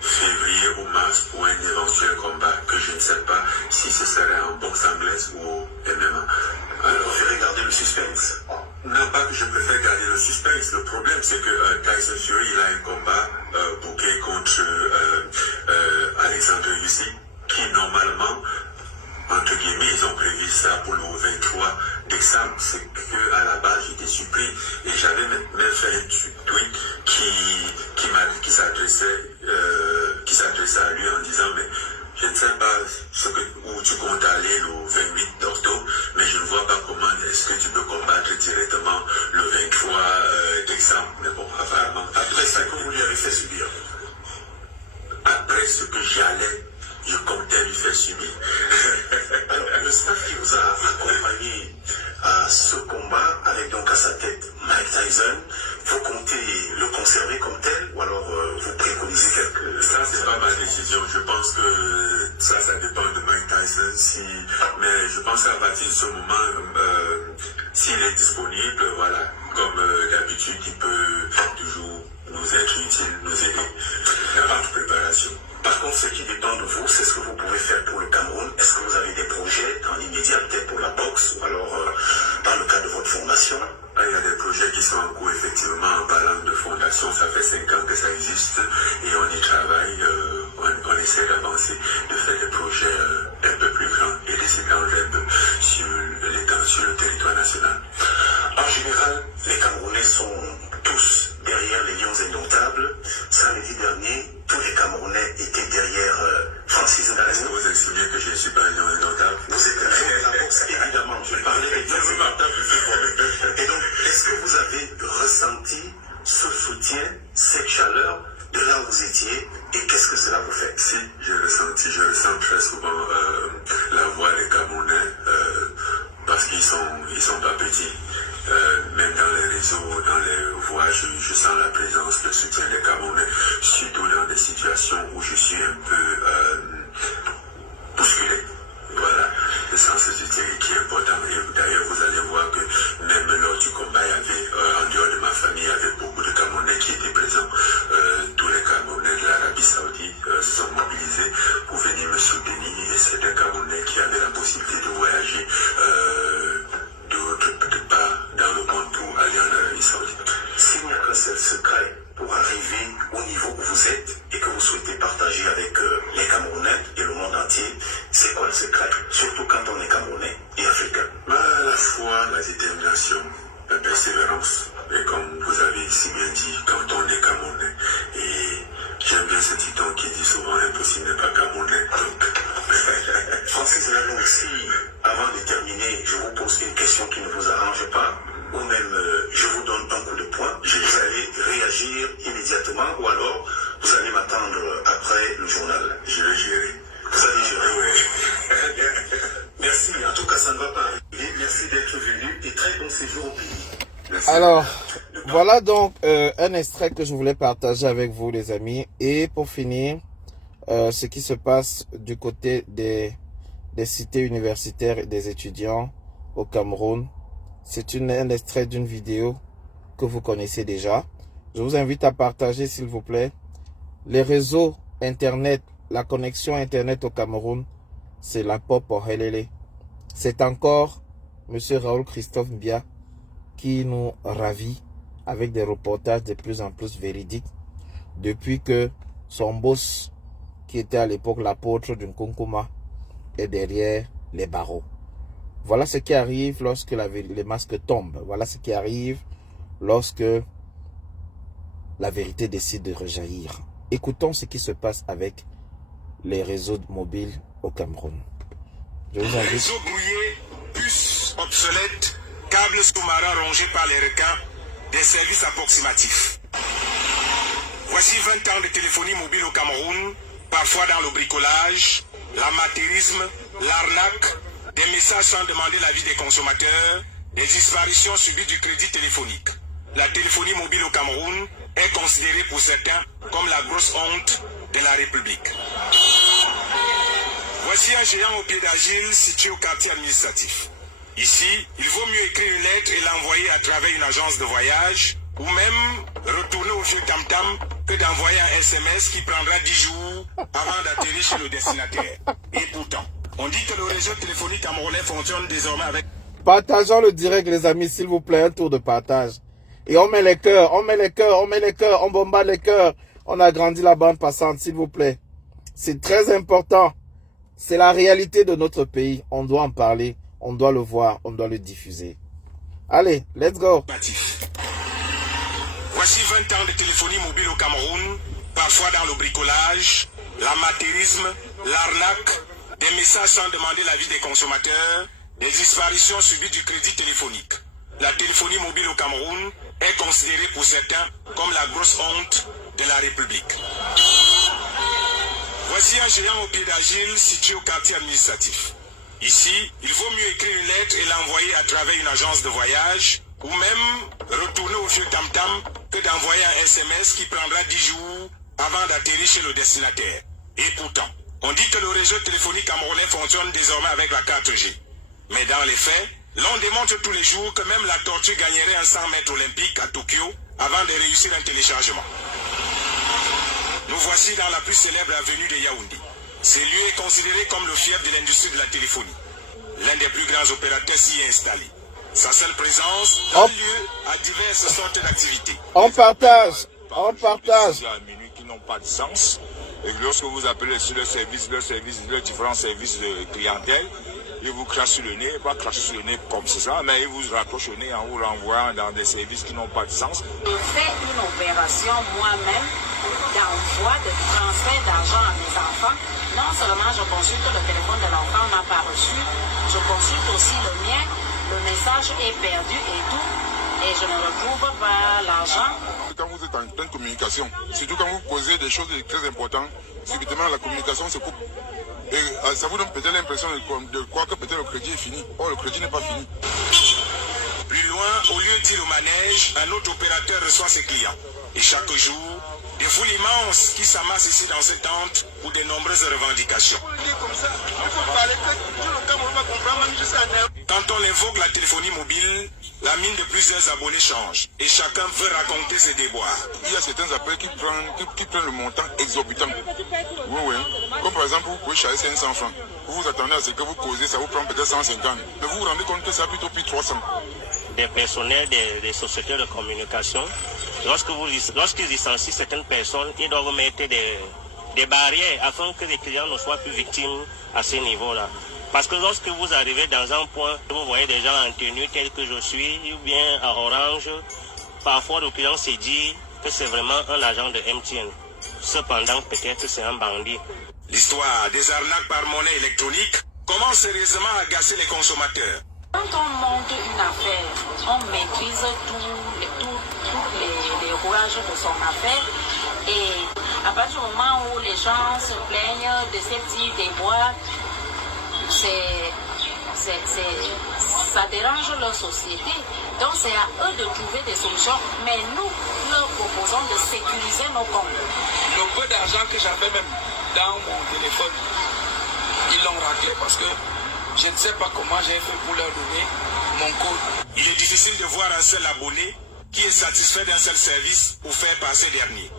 février ou mars pour un éventuel combat que je ne sais pas si ce serait en boxe anglaise ou au MMA. Alors, je vais garder le suspense. Non, pas que je préfère garder le suspense. Le problème, c'est que Tyson Fury, il a un combat booké contre Alexander Usyk, qui normalement, entre guillemets, ils ont prévu ça pour le 23 décembre. C'est qu'à la base, j'étais surpris. Et j'avais même fait un tweet qui s'adressait à lui en disant, mais je ne sais pas où tu comptes aller le 28 d'octobre, mais je ne vois pas comment est-ce que tu peux combattre directement le 23 décembre. Mais bon, apparemment, après ça que vous lui avez fait subir. Après ce que je comptais lui faire subir. Alors, le staff qui vous a accompagné à ce combat, avec donc à sa tête Mike Tyson, vous comptez le conserver comme tel ou alors vous préconisez quelque... Ça, c'est pas ma décision. Je pense que ça dépend de Mike Tyson. Mais je pense qu'à partir de ce moment, s'il est disponible, voilà, comme d'habitude, il peut toujours nous être utile, nous aider dans notre préparation. Par contre, ce qui dépend de vous, c'est ce que vous pouvez faire pour le Cameroun. Est-ce que vous avez des projets dans l'immédiat, peut-être pour la boxe, ou alors dans le cadre de votre formation? Il y a des projets qui sont en cours, effectivement, en parlant de fondation. Ça fait 5 ans que ça existe et on y travaille. On essaie d'avancer, de faire des projets un peu plus grands et de s'étendre un peu sur le territoire national. En général, les Camerounais sont tous derrière les Lions indomptables. Samedi dernier, tous les Camerounais étaient derrière Francis Ngannou. Vous expliquez que je ne suis pas un lion indomptable. Vous êtes un joueur de la boxe, évidemment. Je parlais des Lions indomptables du football. Et donc, est-ce que vous avez ressenti ce soutien, cette chaleur de là où vous étiez, et qu'est-ce que cela vous fait? Si, je ressens très souvent la voix des Camerounais parce qu'ils sont pas petits. Même dans les réseaux, dans les voix, je sens la présence, le soutien des Camerounais, surtout dans des situations où je suis un peu bousculé. Voilà, le sens de soutien qui est important. Et d'ailleurs, vous allez voir que même lors du combat, il y avait, en dehors de ma famille, il y avait beaucoup de Camerounais qui étaient présents. Tous les Camerounais de l'Arabie Saoudite se sont mobilisés pour venir me soutenir. Et c'est des Camerounais qui avaient la possibilité de voyager de part dans le monde pour aller en Arabie Saoudite. S'il n'y a qu'un seul secret pour arriver au niveau où vous êtes et que vous souhaitez partager avec les Camerounais et le monde entier, c'est quoi le secret? Surtout quand on est Camerounais et africain. La foi, la détermination, la persévérance. Et comme vous avez si bien dit, quand on est Camerounais, et j'aime bien ce dicton qui dit souvent impossible n'est pas Camerounais. Donc, Francis Ngannou, si avant de terminer, je vous pose une question qui ne vous arrange pas, ou même je vous donne un coup de poing, vous allez réagir immédiatement, ou alors vous allez m'attendre après le journal. je vais gérer. Vous allez gérer. Oui. Merci, en tout cas ça ne va pas arriver. Merci d'être venu et très bon séjour au pays. Merci. Alors, voilà donc un extrait que je voulais partager avec vous les amis. Et pour finir, ce qui se passe du côté des cités universitaires et des étudiants au Cameroun. C'est un extrait d'une vidéo que vous connaissez déjà. Je vous invite à partager s'il vous plaît. Les réseaux internet, la connexion internet au Cameroun, c'est la pop au Helele. C'est encore M. Raoul Christophe Mbia qui nous ravit avec des reportages de plus en plus véridiques depuis que son boss, qui était à l'époque l'apôtre d'une Nkunkuma, est derrière les barreaux. Voilà ce qui arrive lorsque les masques tombent. Voilà ce qui arrive lorsque la vérité décide de rejaillir. Écoutons ce qui se passe avec les réseaux mobiles au Cameroun. Je vous invite. Réseaux brouillés, puces obsolètes, câbles sous-marins rongés par les requins, des services approximatifs. Voici 20 ans de téléphonie mobile au Cameroun, parfois dans le bricolage, l'amateurisme, l'arnaque, des messages sans demander l'avis des consommateurs, des disparitions subies du crédit téléphonique. La téléphonie mobile au Cameroun est considérée pour certains comme la grosse honte de la République. Voici un géant au pied d'argile situé au quartier administratif. Ici, il vaut mieux écrire une lettre et l'envoyer à travers une agence de voyage ou même retourner au vieux tam-tam que d'envoyer un SMS qui prendra 10 jours avant d'atterrir chez le destinataire. Et pourtant, on dit que le réseau téléphonique camerounais fonctionne désormais avec... Partageons le direct les amis s'il vous plaît, un tour de partage. Et on met les cœurs, on met les cœurs, on met les cœurs, on bombarde les cœurs. On agrandit la bande passante s'il vous plaît. C'est très important. C'est la réalité de notre pays. On doit en parler, on doit le voir, on doit le diffuser. Allez, let's go. Voici 20 ans de téléphonie mobile au Cameroun, parfois dans le bricolage, l'amateurisme, l'arnaque, des messages sans demander l'avis des consommateurs, des disparitions subies du crédit téléphonique. La téléphonie mobile au Cameroun est considérée pour certains comme la grosse honte de la République. Voici un géant au pied d'argile situé au quartier administratif. Ici, il vaut mieux écrire une lettre et l'envoyer à travers une agence de voyage ou même retourner au au vieux tam-tam que d'envoyer un SMS qui prendra 10 jours avant d'atterrir chez le destinataire. Et pourtant, on dit que le réseau téléphonique camerounais fonctionne désormais avec la 4G. Mais dans les faits, l'on démontre tous les jours que même la tortue gagnerait un 100 mètres olympique à Tokyo avant de réussir un téléchargement. Nous voici dans la plus célèbre avenue de Yaoundé. Ce lieu est considéré comme le fief de l'industrie de la téléphonie. L'un des plus grands opérateurs s'y est installé. Sa seule présence donne lieu à diverses sortes d'activités. On partage. À minuit qui n'ont pas de sens. Et lorsque vous appelez sur leurs différents services de clientèle, ils vous crachent sur le nez, pas cracher sur le nez comme c'est ça, mais ils vous raccrochent le nez en vous renvoyant dans des services qui n'ont pas de sens. Je fais une opération moi-même d'envoi de transfert d'argent à mes enfants. Non seulement je consulte le téléphone de l'enfant, on n'a pas reçu, je consulte aussi le mien, le message est perdu et tout, et je ne retrouve pas l'argent. Quand vous êtes en pleine communication, surtout quand vous posez des choses très importantes, subitement la communication se coupe. Et ça vous donne peut-être l'impression de croire que peut-être le crédit est fini. Or, le crédit n'est pas fini. Plus loin, au lieu d'île au manège, un autre opérateur reçoit ses clients. Et chaque jour, des foules immenses qui s'amassent ici dans ces tentes pour de nombreuses revendications. Quand on invoque la téléphonie mobile, la mine de plusieurs abonnés change et chacun veut raconter ses déboires. Il y a certains appels qui prennent le montant exorbitant. Oui. Comme par exemple, vous pouvez charger 500 francs. Vous vous attendez à ce que vous causez, ça vous prend peut-être 150. Mais vous vous rendez compte que ça a plutôt pris 300. Des personnels des sociétés de communication, lorsqu'ils licencient certaines personnes, ils doivent mettre des barrières afin que les clients ne soient plus victimes à ce niveau-là. Parce que lorsque vous arrivez dans un point, vous voyez des gens en tenue tels que je suis, ou bien à orange, parfois le client se dit que c'est vraiment un agent de MTN. Cependant, peut-être c'est un bandit. L'histoire des arnaques par monnaie électronique commence sérieusement à agacer les consommateurs. Quand on monte une affaire, on maîtrise tous les rouages de son affaire. Et à partir du moment où les gens se plaignent de ces petits déboires, ça dérange leur société. Donc c'est à eux de trouver des solutions. Mais nous leur proposons de sécuriser nos comptes. Le peu d'argent que j'avais même dans mon téléphone, ils l'ont raclé parce que je ne sais pas comment j'ai fait pour leur donner mon code. Il est difficile de voir un seul abonné qui est satisfait d'un seul service pour faire passer dernier.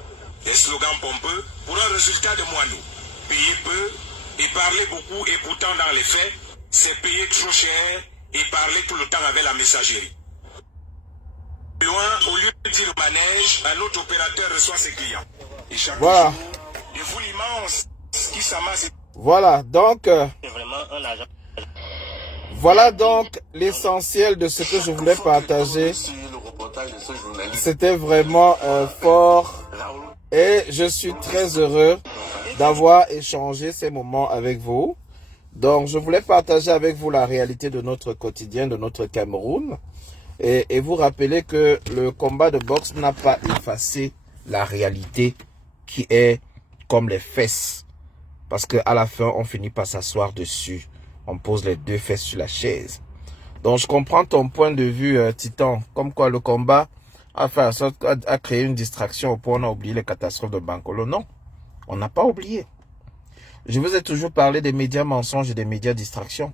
Des slogans pompeux pour un résultat de moineau. Payer peu et parler beaucoup et pourtant dans les faits, c'est payer trop cher et parler tout le temps avec la messagerie. Loin, au lieu de dire au manège, un autre opérateur reçoit ses clients. Et chaque jour, des foules immenses qui s'amassent. Voilà, donc... C'est vraiment un agent. Voilà donc l'essentiel de ce que je voulais partager. C'était vraiment fort et je suis très heureux d'avoir échangé ces moments avec vous. Donc je voulais partager avec vous la réalité de notre quotidien, de notre Cameroun et vous rappeler que le combat de boxe n'a pas effacé la réalité qui est comme les fesses. Parce qu'à la fin, on finit par s'asseoir dessus. On pose les deux fesses sur la chaise. Donc, je comprends ton point de vue, Titan. Comme quoi, le combat a créé une distraction au point où on a oublié les catastrophes de Bankolo. Non, on n'a pas oublié. Je vous ai toujours parlé des médias mensonges et des médias distractions.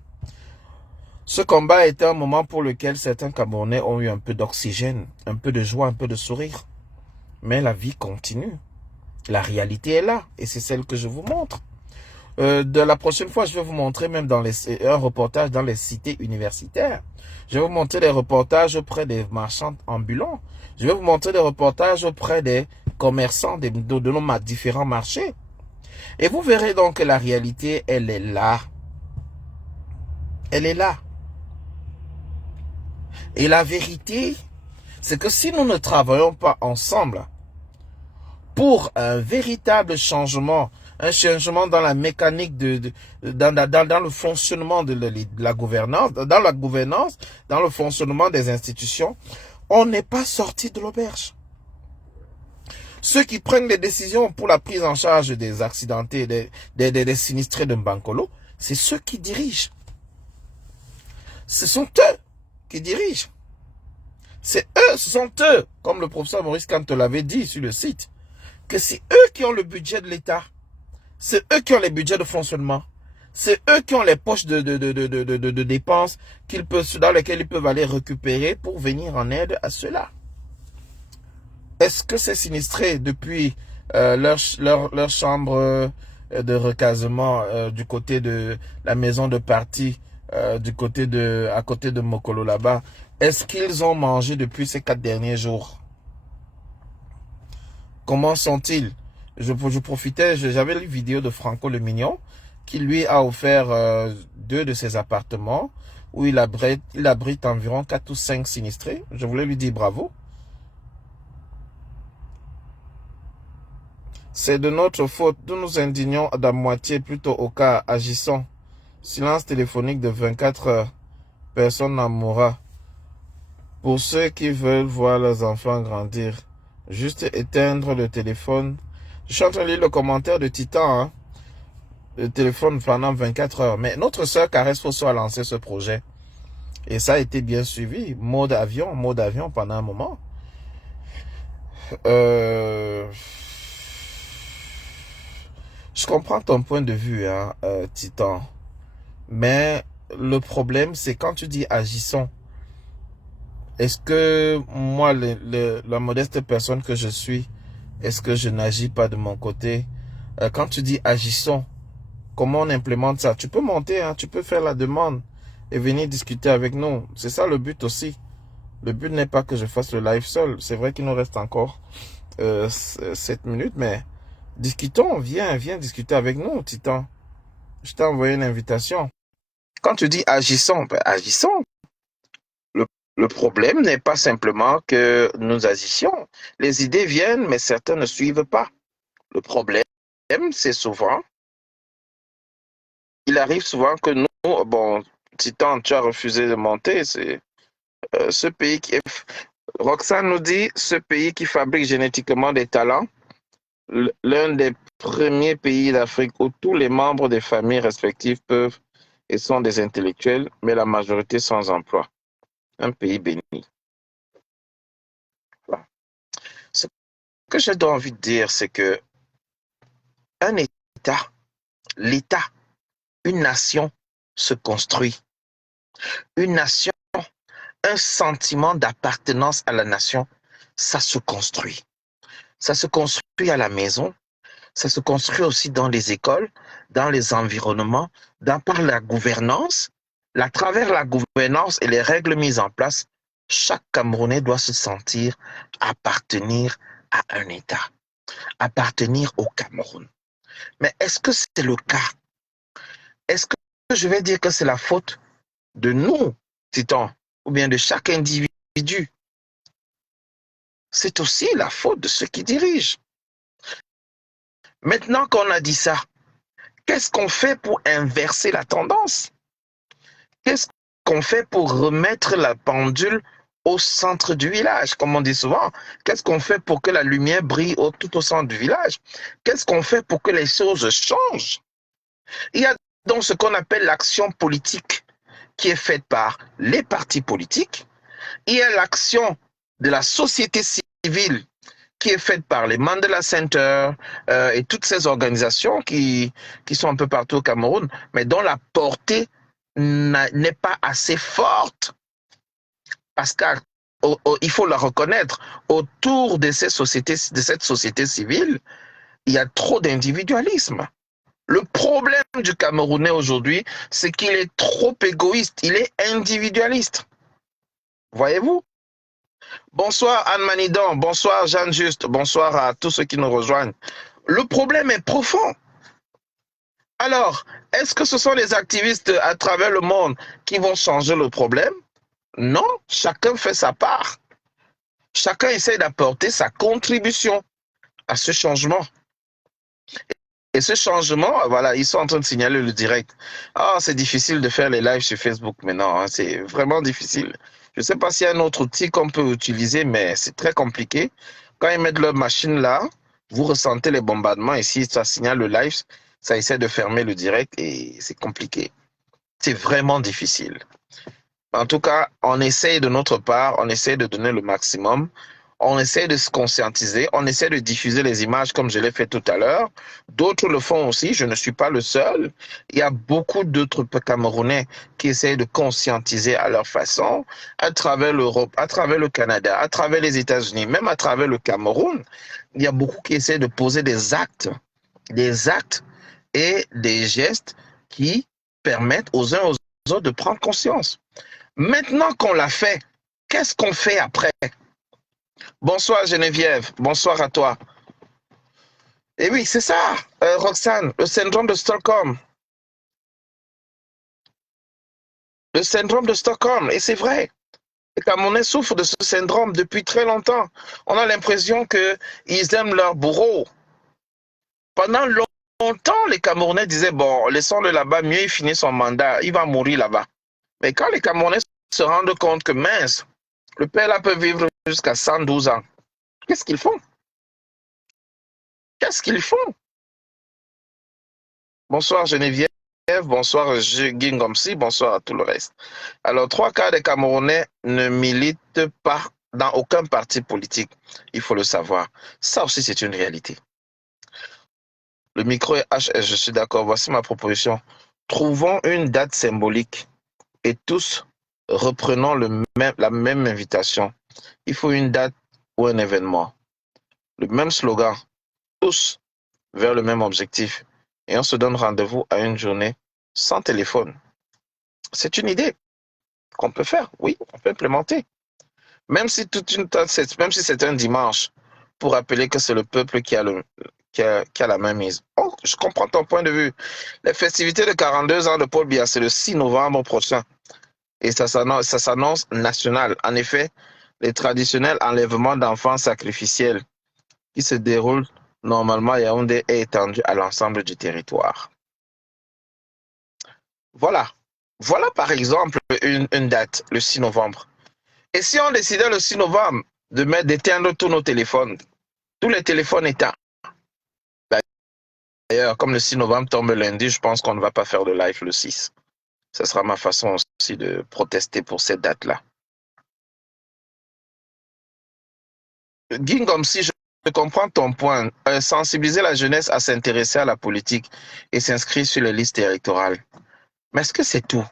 Ce combat était un moment pour lequel certains Camerounais ont eu un peu d'oxygène, un peu de joie, un peu de sourire. Mais la vie continue. La réalité est là et c'est celle que je vous montre. De la prochaine fois, je vais vous montrer même dans un reportage dans les cités universitaires. Je vais vous montrer des reportages auprès des marchands ambulants. Je vais vous montrer des reportages auprès des commerçants de nos différents marchés. Et vous verrez donc que la réalité, elle est là. Elle est là. Et la vérité, c'est que si nous ne travaillons pas ensemble pour un véritable changement, un changement dans la mécanique, dans le fonctionnement de la gouvernance, dans le fonctionnement des institutions, on n'est pas sorti de l'auberge. Ceux qui prennent les décisions pour la prise en charge des accidentés, des sinistrés de Bankolo, c'est ceux qui dirigent. Ce sont eux qui dirigent. C'est eux, ce sont eux, comme le professeur Maurice Kant l'avait dit sur le site, que c'est eux qui ont le budget de l'État. C'est eux qui ont les budgets de fonctionnement. C'est eux qui ont les poches de dépenses dans lesquelles ils peuvent aller récupérer pour venir en aide à ceux-là. Est-ce que c'est sinistré depuis leur chambre de recasement du côté de la maison de parti, à côté de Mokolo là-bas? Est-ce qu'ils ont mangé depuis ces 4 derniers jours? Comment sont-ils? Je profitais, j'avais une vidéo de Franco le Mignon qui lui a offert 2 de ses appartements où il abrite environ 4 ou 5 sinistrés. Je voulais lui dire bravo. C'est de notre faute. Nous nous indignons d'à moitié plutôt au cas agissant. Silence téléphonique de 24 heures. Personne n'en mourra. Pour ceux qui veulent voir leurs enfants grandir, juste éteindre le téléphone. Je suis en train de lire le commentaire de Titan, hein. Le téléphone pendant 24 heures. Mais notre sœur Caresse Fosso a lancé ce projet. Et ça a été bien suivi. Mode avion pendant un moment. Je comprends ton point de vue, hein, Titan. Mais le problème, c'est quand tu dis agissons. Est-ce que moi, la modeste personne que je suis, est-ce que je n'agis pas de mon côté? Quand tu dis agissons, comment on implémente ça? Tu peux monter, hein, tu peux faire la demande et venir discuter avec nous. C'est ça le but aussi. Le but n'est pas que je fasse le live seul. C'est vrai qu'il nous reste encore 7 minutes, mais discutons, viens discuter avec nous, Titan. Je t'ai envoyé une invitation. Quand tu dis agissons, ben agissons. Le problème n'est pas simplement que nous agissions. Les idées viennent, mais certains ne suivent pas. Le problème, c'est souvent, il arrive souvent que nous, bon, Titan, tu as refusé de monter, c'est ce pays qui est... Roxane nous dit, ce pays qui fabrique génétiquement des talents, l'un des premiers pays d'Afrique où tous les membres des familles respectives peuvent et sont des intellectuels, mais la majorité sans emploi. Un pays béni. Voilà. Ce que j'ai envie de dire, c'est que un État, l'État, une nation se construit. Une nation, un sentiment d'appartenance à la nation, ça se construit. Ça se construit à la maison, ça se construit aussi dans les écoles, dans les environnements, par la gouvernance. À travers la gouvernance et les règles mises en place, chaque Camerounais doit se sentir appartenir à un État, appartenir au Cameroun. Mais est-ce que c'est le cas? Est-ce que je vais dire que c'est la faute de nous, Titan, ou bien de chaque individu? C'est aussi la faute de ceux qui dirigent. Maintenant qu'on a dit ça, qu'est-ce qu'on fait pour inverser la tendance? Qu'est-ce qu'on fait pour remettre la pendule au centre du village, comme on dit souvent? Qu'est-ce qu'on fait pour que la lumière brille tout au centre du village? Qu'est-ce qu'on fait pour que les choses changent? Il y a donc ce qu'on appelle l'action politique qui est faite par les partis politiques. Il y a l'action de la société civile qui est faite par les Mandela Center et toutes ces organisations qui sont un peu partout au Cameroun, mais dont la portée n'est pas assez forte. Parce qu'il faut la reconnaître, autour de cette société civile, il y a trop d'individualisme. Le problème du Camerounais aujourd'hui, c'est qu'il est trop égoïste, il est individualiste. Voyez-vous? Bonsoir Anne Manidan, bonsoir Jeanne Juste, bonsoir à tous ceux qui nous rejoignent. Le problème est profond. Alors, est-ce que ce sont les activistes à travers le monde qui vont changer le problème? Non, chacun fait sa part. Chacun essaie d'apporter sa contribution à ce changement. Et ce changement, voilà, ils sont en train de signaler le direct. Ah, c'est difficile de faire les lives sur Facebook maintenant, hein, c'est vraiment difficile. Je ne sais pas s'il y a un autre outil qu'on peut utiliser, mais c'est très compliqué. Quand ils mettent leur machine là, vous ressentez les bombardements ici, ça signale le live, ça essaie de fermer le direct et c'est compliqué. C'est vraiment difficile. En tout cas, on essaye de notre part, on essaye de donner le maximum, on essaye de se conscientiser, on essaie de diffuser les images comme je l'ai fait tout à l'heure. D'autres le font aussi, je ne suis pas le seul. Il y a beaucoup d'autres Camerounais qui essayent de conscientiser à leur façon, à travers l'Europe, à travers le Canada, à travers les États-Unis, même à travers le Cameroun. Il y a beaucoup qui essaient de poser des actes et des gestes qui permettent aux uns aux autres de prendre conscience. Maintenant qu'on l'a fait, qu'est-ce qu'on fait après? Bonsoir Geneviève, bonsoir à toi. Et oui, c'est ça, Roxane, le syndrome de Stockholm. Le syndrome de Stockholm, et c'est vrai. Les Camerounais souffrent de ce syndrome depuis très longtemps. On a l'impression qu'ils aiment leur bourreau. Pendant longtemps, les Camerounais disaient, bon, laissons-le là-bas, mieux il finit son mandat, il va mourir là-bas. Mais quand les Camerounais se rendent compte que, mince, le père là peut vivre jusqu'à 112 ans, qu'est-ce qu'ils font? Qu'est-ce qu'ils font? Bonsoir Geneviève, bonsoir Gingomsi, bonsoir à tout le reste. Alors, 3/4 des Camerounais ne militent pas dans aucun parti politique. Il faut le savoir. Ça aussi, c'est une réalité. Le micro est HS, je suis d'accord. Voici ma proposition. Trouvons une date symbolique et tous reprenons la même invitation. Il faut une date ou un événement. Le même slogan, tous vers le même objectif. Et on se donne rendez-vous à une journée sans téléphone. C'est une idée qu'on peut faire, oui, on peut implémenter. Même si c'est un dimanche, pour rappeler que c'est le peuple qui a la main mise. Oh, je comprends ton point de vue. Les festivités de 42 ans de Paul Biya, c'est le 6 novembre prochain. Et ça s'annonce national. En effet, les traditionnels enlèvements d'enfants sacrificiels qui se déroulent normalement à Yaoundé est étendu à l'ensemble du territoire. Voilà. Voilà par exemple une date, le 6 novembre. Et si on décidait le 6 novembre d'éteindre tous nos téléphones, tous les téléphones éteints. D'ailleurs, comme le 6 novembre tombe lundi, je pense qu'on ne va pas faire de live le 6. Ce sera ma façon aussi de protester pour cette date-là. Gingom, si je comprends ton point, sensibiliser la jeunesse à s'intéresser à la politique et s'inscrire sur les listes électorales. Mais est-ce que c'est tout?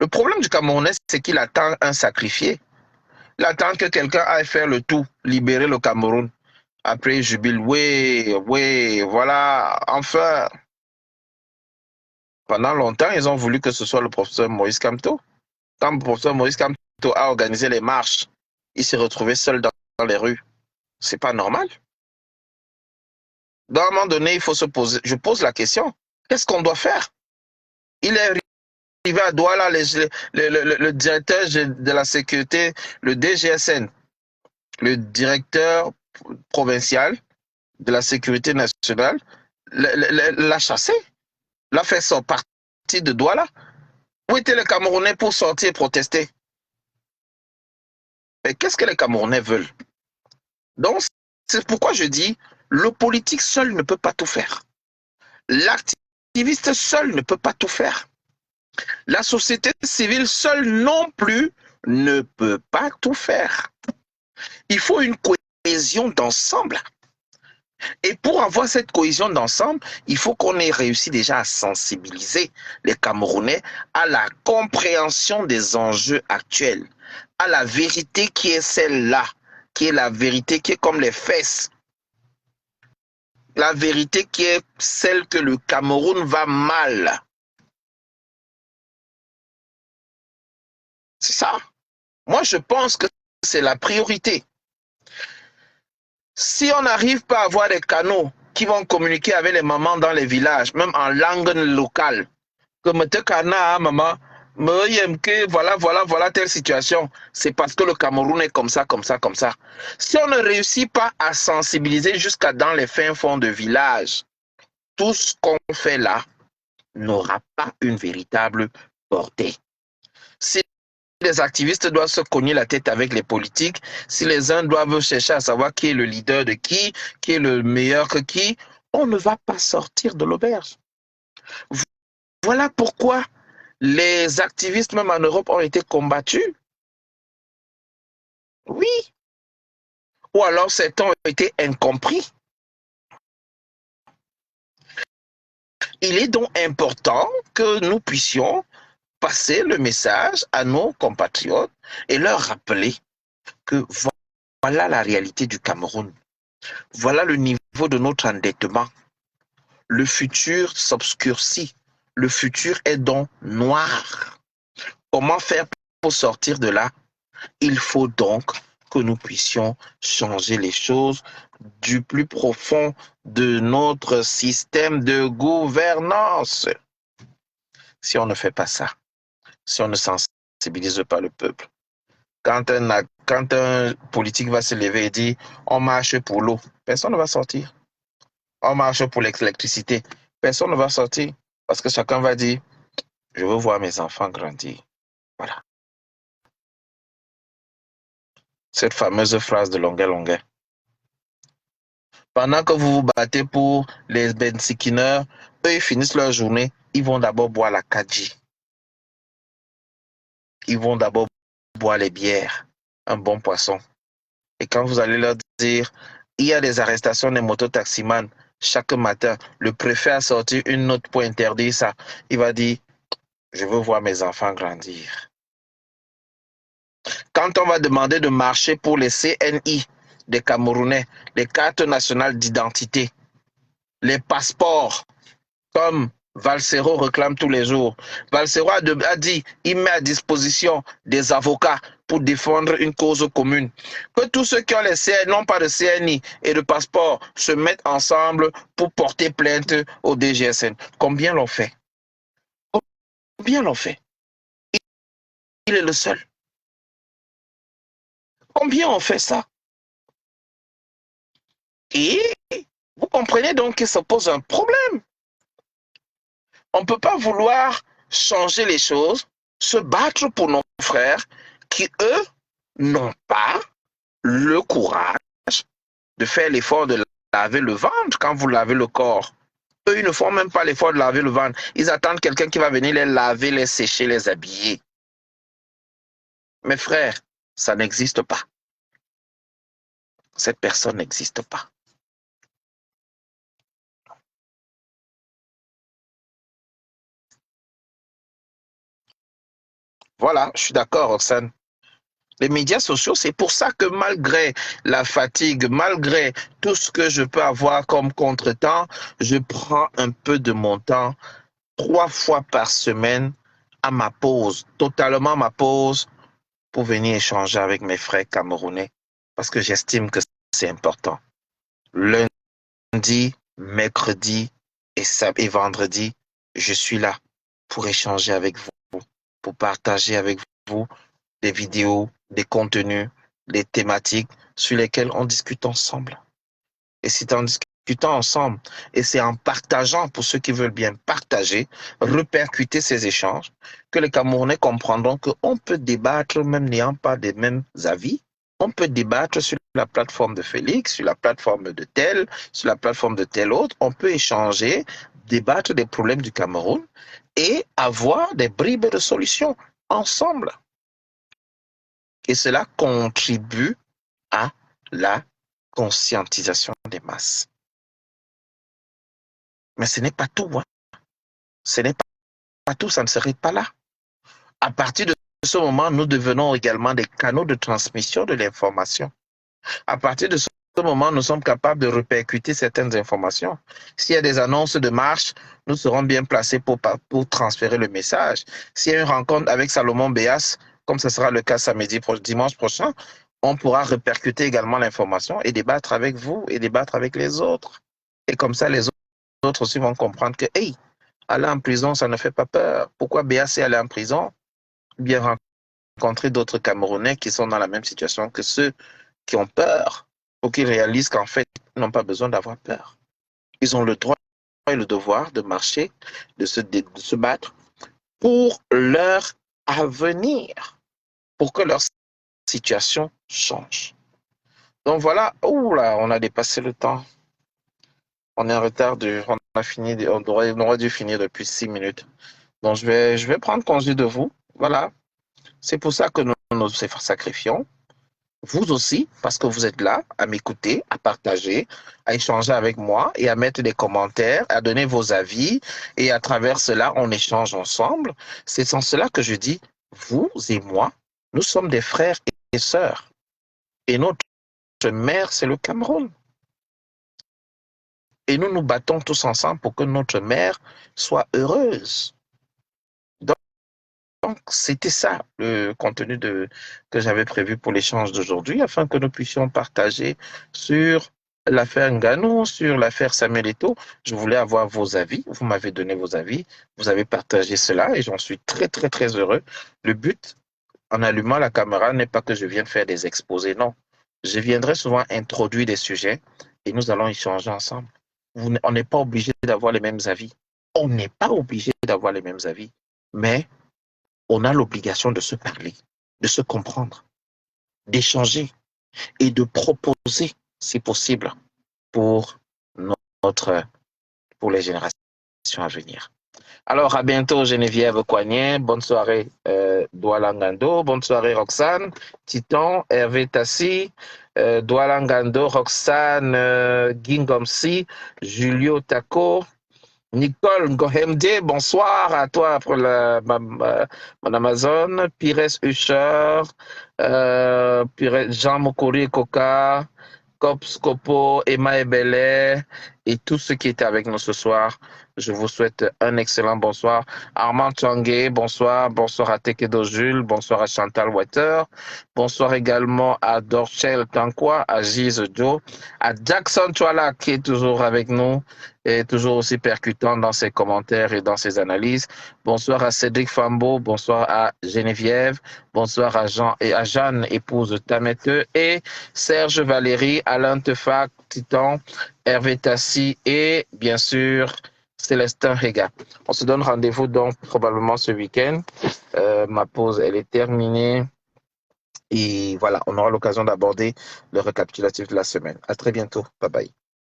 Le problème du Camerounais, c'est qu'il attend un sacrifié. Il attend que quelqu'un aille faire le tout, libérer le Cameroun. Après, il jubile, oui, voilà, enfin. Pendant longtemps, ils ont voulu que ce soit le professeur Moïse Kamto. Quand le professeur Moïse Kamto a organisé les marches, il s'est retrouvé seul dans les rues. C'est pas normal. Dans un moment donné, il faut se poser. Je pose la question. Qu'est-ce qu'on doit faire? Il est arrivé à Douala, le directeur de la sécurité, le DGSN, le directeur provincial de la sécurité nationale, l'a chassé, l'a fait sortir de Douala. Où étaient les Camerounais pour sortir et protester? Mais qu'est-ce que les Camerounais veulent? Donc, c'est pourquoi je dis, le politique seul ne peut pas tout faire. L'activiste seul ne peut pas tout faire. La société civile seule non plus ne peut pas tout faire. Il faut une cohésion d'ensemble. Et pour avoir cette cohésion d'ensemble, il faut qu'on ait réussi déjà à sensibiliser les Camerounais à la compréhension des enjeux actuels, à la vérité qui est celle-là, qui est la vérité qui est comme les fesses. La vérité qui est celle que le Cameroun va mal. C'est ça. Moi, je pense que c'est la priorité. Si on n'arrive pas à avoir des canaux qui vont communiquer avec les mamans dans les villages, même en langue locale, comme maman, voilà telle situation, c'est parce que le Cameroun est comme ça. Si on ne réussit pas à sensibiliser jusqu'à dans les fins fonds de village, tout ce qu'on fait là n'aura pas une véritable portée. Si les activistes doivent se cogner la tête avec les politiques, si les uns doivent chercher à savoir qui est le leader de qui est le meilleur que qui, on ne va pas sortir de l'auberge. Voilà pourquoi Les activistes, même en Europe, ont été combattus. Oui. Ou alors certains ont été incompris. Il est donc important que nous puissions passer le message à nos compatriotes et leur rappeler que voilà la réalité du Cameroun. Voilà le niveau de notre endettement. Le futur s'obscurcit. Le futur est donc noir. Comment faire pour sortir de là? Il faut donc que nous puissions changer les choses du plus profond de notre système de gouvernance. Si on ne fait pas ça, si on ne sensibilise pas le peuple, quand un politique va se lever et dire on marche pour l'eau, personne ne va sortir. On marche pour l'électricité, personne ne va sortir parce que chacun va dire je veux voir mes enfants grandir. Voilà. Cette fameuse phrase de Longuet. Pendant que vous vous battez pour les bensikineurs, eux ils finissent leur journée, ils vont d'abord boire la kadji. Ils vont d'abord boire les bières, un bon poisson. Et quand vous allez leur dire, il y a des arrestations des mototaximans chaque matin, le préfet a sorti une note pour interdire ça. Il va dire, je veux voir mes enfants grandir. Quand on va demander de marcher pour les CNI des Camerounais, les cartes nationales d'identité, les passeports, comme Valsero réclame tous les jours. Valsero a dit, il met à disposition des avocats pour défendre une cause commune. Que tous ceux qui ont les CNI, non pas de CNI et de passeport, se mettent ensemble pour porter plainte au DGSN. Combien l'ont fait? Combien l'ont fait? Il est le seul. Combien ont fait ça? Et vous comprenez donc que ça pose un problème. On ne peut pas vouloir changer les choses, se battre pour nos frères qui, eux, n'ont pas le courage de faire l'effort de laver le ventre quand vous lavez le corps. Eux, ils ne font même pas l'effort de laver le ventre. Ils attendent quelqu'un qui va venir les laver, les sécher, les habiller. Mes frères, ça n'existe pas. Cette personne n'existe pas. Voilà, je suis d'accord, Roxane. Les médias sociaux, c'est pour ça que malgré la fatigue, malgré tout ce que je peux avoir comme contretemps, je prends un peu de mon temps 3 fois par semaine à ma pause, totalement ma pause, pour venir échanger avec mes frères camerounais, parce que j'estime que c'est important. Lundi, mercredi et vendredi, je suis là pour échanger avec vous, pour partager avec vous des vidéos, des contenus, des thématiques sur lesquelles on discute ensemble. Et c'est en discutant ensemble, et c'est en partageant pour ceux qui veulent bien partager, répercuter ces échanges, que les Camerounais comprendront qu'on peut débattre même n'ayant pas des mêmes avis. On peut débattre sur la plateforme de Félix, sur la plateforme de tel, sur la plateforme de tel autre. On peut échanger, débattre des problèmes du Cameroun et avoir des bribes de solutions ensemble. Et cela contribue à la conscientisation des masses. Mais ce n'est pas tout. Hein. Ce n'est pas tout, ça ne serait pas là. À partir de ce moment, nous devenons également des canaux de transmission de l'information. À partir de ce moment, nous sommes capables de répercuter certaines informations. S'il y a des annonces de marche, nous serons bien placés pour transférer le message. S'il y a une rencontre avec Salomon Béas, comme ce sera le cas dimanche prochain, on pourra répercuter également l'information et débattre avec vous et débattre avec les autres. Et comme ça, les autres aussi vont comprendre que, hey, aller en prison, ça ne fait pas peur. Pourquoi Béas est allé en prison? Bien rencontrer d'autres Camerounais qui sont dans la même situation que ceux qui ont peur, pour qu'ils réalisent qu'en fait, ils n'ont pas besoin d'avoir peur. Ils ont le droit et le devoir de marcher, de se battre pour leur avenir, pour que leur situation change. Donc voilà, là, on a dépassé le temps. On est en retard, on aurait dû finir depuis 6 minutes. Donc, je vais prendre congé de vous. Voilà. C'est pour ça que nous nous sacrifions. Vous aussi, parce que vous êtes là à m'écouter, à partager, à échanger avec moi et à mettre des commentaires, à donner vos avis. Et à travers cela, on échange ensemble. C'est en cela que je dis, vous et moi, nous sommes des frères et sœurs. Et notre mère, c'est le Cameroun. Et nous nous battons tous ensemble pour que notre mère soit heureuse. Donc, c'était ça le contenu que j'avais prévu pour l'échange d'aujourd'hui, afin que nous puissions partager sur l'affaire Nganou, sur l'affaire Samuel Eto'o. Je voulais avoir vos avis. Vous m'avez donné vos avis. Vous avez partagé cela et j'en suis très, très, très heureux. Le but, en allumant la caméra, n'est pas que je vienne faire des exposés, non. Je viendrai souvent introduire des sujets et nous allons échanger ensemble. On n'est pas obligé d'avoir les mêmes avis. On n'est pas obligé d'avoir les mêmes avis. Mais on a l'obligation de se parler, de se comprendre, d'échanger et de proposer, si possible, pour les générations à venir. Alors, à bientôt, Geneviève Coignet. Bonne soirée, Douala Ngando. Bonne soirée, Roxane, Titon, Hervé Tassi, Douala Ngando, Roxane Gingomsi, Julio Taco, Nicole Ngohemde, bonsoir à toi pour mon Amazon, Pires Usher, Jean Mokori Koka, Cops Kopo, Emma Ebele et tous ceux qui étaient avec nous ce soir. Je vous souhaite un excellent bonsoir. Armand Tchangé, bonsoir. Bonsoir à Tekedo Jules, bonsoir à Chantal Water, bonsoir également à Dorchel Tankwa, à Giz Joe, à Jackson Chouala qui est toujours avec nous et toujours aussi percutant dans ses commentaires et dans ses analyses. Bonsoir à Cédric Fambo, bonsoir à Geneviève, bonsoir à Jean et à Jeanne, épouse Tameteux, et Serge Valérie, Alain Tefac, Titan, Hervé Tassi et bien sûr Célestin Rega. On se donne rendez-vous donc probablement ce week-end. Ma pause, elle est terminée. Et voilà, on aura l'occasion d'aborder le récapitulatif de la semaine. À très bientôt. Bye bye.